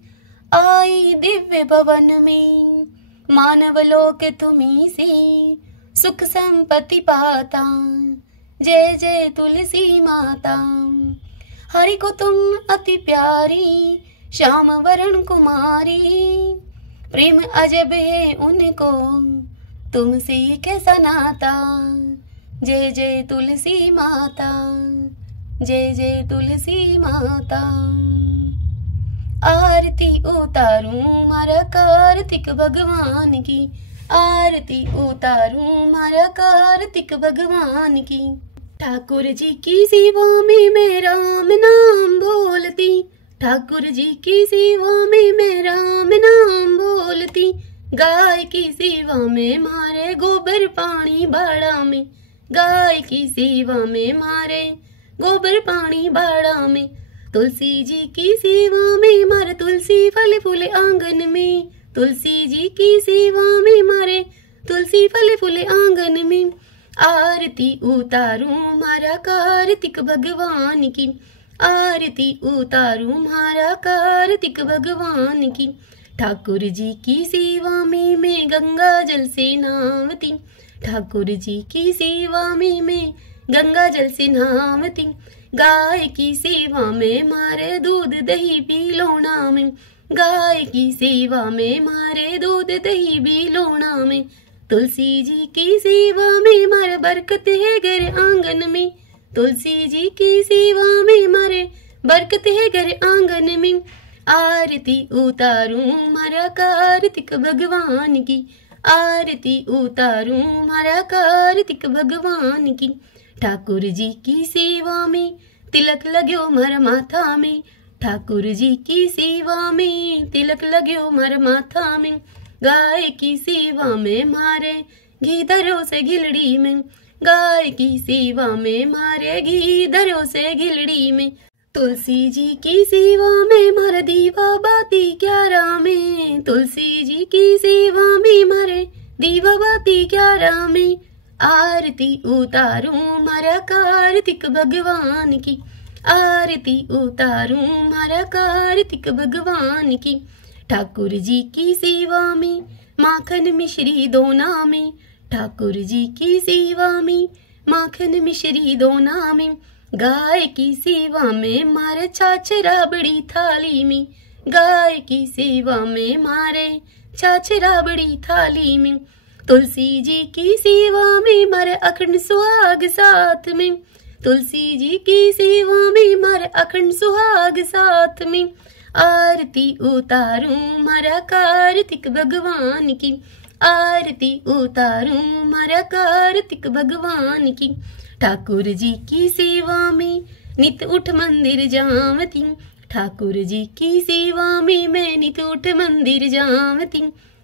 आई दिव्य भवन में, मानव लोक तुम्हीं से सुख संपत्ति पाता। जय जय तुलसी माता। हरि को तुम अति प्यारी, श्याम वरण कुमारी, प्रेम अजब है उनको तुमसे कैसा नाता। जय जय तुलसी माता। जय जय तुलसी माता। आरती उतारूं मारा कार्तिक भगवान की, आरती उतारूं मारा कार्तिक भगवान की। ठाकुर जी की सेवा में मैं राम नाम बोलती, ठाकुर जी की सेवा में मैं राम नाम बोलती। गाय की सेवा में मारे गोबर पानी बाड़ा में, गाय की सेवा में मारे गोबर पानी बाड़ा में। तुलसी जी की सेवा में मारे तुलसी फल फूले आंगन में, तुलसी जी की सेवा में मारे तुलसी फल फूले आंगन में। आरती उतारूं मारा कार्तिक भगवान की, आरती उतारूं मारा कार्तिक भगवान की। ठाकुर जी की सेवा में मैं गंगा जल से नहावती, ठाकुर जी की सेवा में मैं गंगा जल से नहावती। गाय की सेवा में मारे दूध दही पी लोना में, गाय की सेवा में मारे दूध दही पी लोना में। तुलसी जी की सेवा में मारे बरकत है घर आंगन में, तुलसी जी की सेवा में मारे बरकत है घर आंगन में। आरती उतारूं मारा कार्तिक भगवान की, आरती उतारूं मारा कार्तिक भगवान की। ठाकुर जी की सेवा में तिलक लाग्यो मारा माथा में, ठाकुर जी की सेवा में तिलक लाग्यो मारा माथा में। गाय की सेवा में मारे घी धरो से घिलड़ी में, गाय की सेवा में मारे घी धरो से घिलड़ी में। तुलसी जी की सेवा में मारा दीवा बाती क्यारा में, तुलसी जी की सेवा में मारे दीवा बाती क्यारा में। आरती उतारूं मारा कार्तिक भगवान की, आरती उतारूं मारा कार्तिक भगवान की। ठाकुर जी की सेवा में माखन मिश्री दोना में, ठाकुर जी की सेवा में माखन मिश्री दोना में। गाय की सेवा में मारे छाछ राबड़ी थाली में, गाय की सेवा में मारे छाछ राबड़ी थाली में। तुलसी जी की सेवा में मारे अखंड सुहाग साथ में, तुलसी जी की सेवा में मारे अखंड सुहाग साथ में। आरती उतारूं मारा कार्तिक भगवान की, आरती उतारूं मारा कार्तिक भगवान की। ठाकुर जी की सेवा में नित उठ मंदिर जावती, ठाकुर जी की सेवा में मैं नित उठ मंदिर जावती।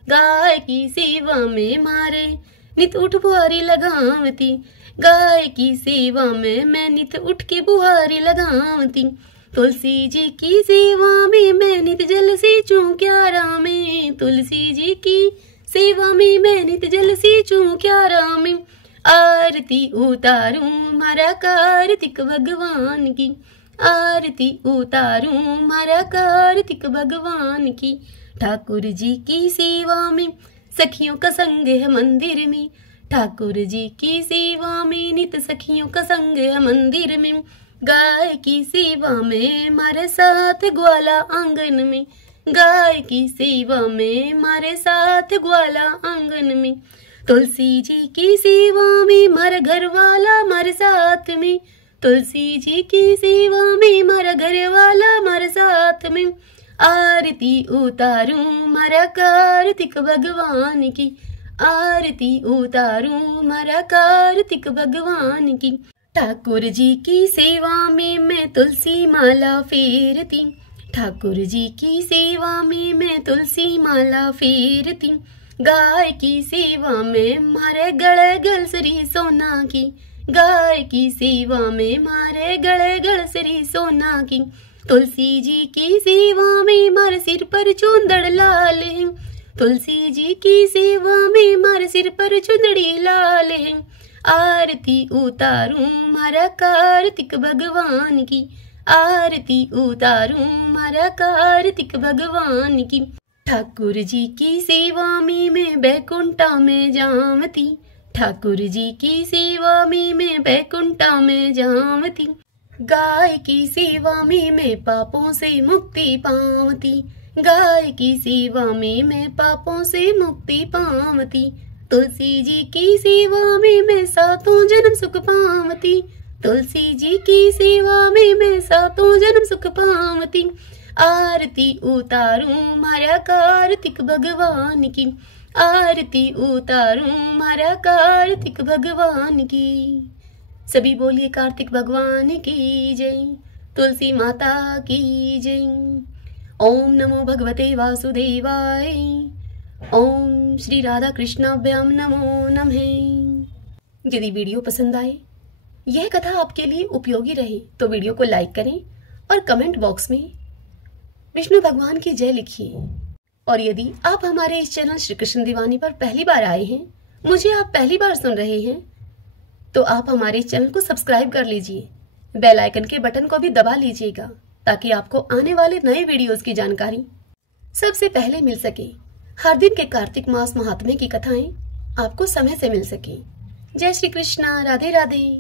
गाय की सेवा में मारे नित उठ बुहारी लगावती, गाय की सेवा में मैं नित उठ के बुहारी लगावती। तुलसी जी की सेवा में मैं नित जल सींचूं क्यारा में, तुलसी जी की सेवा में मैं नित जल सींचूं क्यारा में। आरती उतारूं मारा कार्तिक भगवान की, आरती उतारूं मारा कार्तिक भगवान की। ठाकुर जी की सेवा में सखियों का संग है मंदिर में, ठाकुर जी की सेवा में नित सखियों का संग है मंदिर में। गाय की सेवा में मारे साथ ग्वाला आंगन में, गाय की सेवा में मारे साथ ग्वाला आंगन में। तुलसी जी की सेवा में मारा घर वाला मारे साथ में, तुलसी जी की सेवा में मारा घर वाला मारे साथ में। आरती उतारूं मारा कार्तिक भगवान की, आरती उतारूं मारा कार्तिक भगवान की। ठाकुर जी की सेवा में मैं तुलसी माला फेरती, ठाकुर जी की सेवा में मैं तुलसी माला फेरती। गाय की सेवा में मारे गले गलसरी सोना की, गाय की सेवा में मारे गले गल श्री सोना की, तुलसी जी की सेवा में मारे सिर पर चूंदड़ लाल है, तुलसी जी की सेवा में मारे सिर पर चुंदड़ी लाल है। आरती उतारूं मारा कार्तिक भगवान की, आरती उतारूं मारा कार्तिक भगवान की। ठाकुर जी की सेवा में मैं बैकुंठा में जामती, ठाकुर जी की सेवा में मैं बैकुंठा में जामती। गाय की सेवा में मैं पापों से मुक्ति पावती, गाय की सेवा में मैं पापों से मुक्ति पावती। तुलसी जी की सेवा में मैं सातों जन्म सुख पावती, तुलसी जी की सेवा में मैं सातों जन्म सुख पावती। आरती उतारूं मारा कार्तिक भगवान की, आरती उतारूं मारा कार्तिक भगवान की। सभी बोलिए कार्तिक भगवान की जय, तुलसी माता की जय। ओम नमो भगवते वासुदेवाय, ओम श्री राधा कृष्णाभ्याम नमो नमः। यदि वीडियो पसंद आए, यह कथा आपके लिए उपयोगी रहे तो वीडियो को लाइक करें और कमेंट बॉक्स में विष्णु भगवान की जय लिखिए। और यदि आप हमारे इस चैनल श्री कृष्ण दीवानी पर पहली बार आए हैं, मुझे आप पहली बार सुन रहे हैं, तो आप हमारे इस चैनल को सब्सक्राइब कर लीजिए, बेल आइकन के बटन को भी दबा लीजिएगा ताकि आपको आने वाले नए वीडियोस की जानकारी सबसे पहले मिल सके। हर दिन के कार्तिक मास महात्म्य की कथाएं आपको समय से मिल सके। जय श्री कृष्णा, राधे राधे।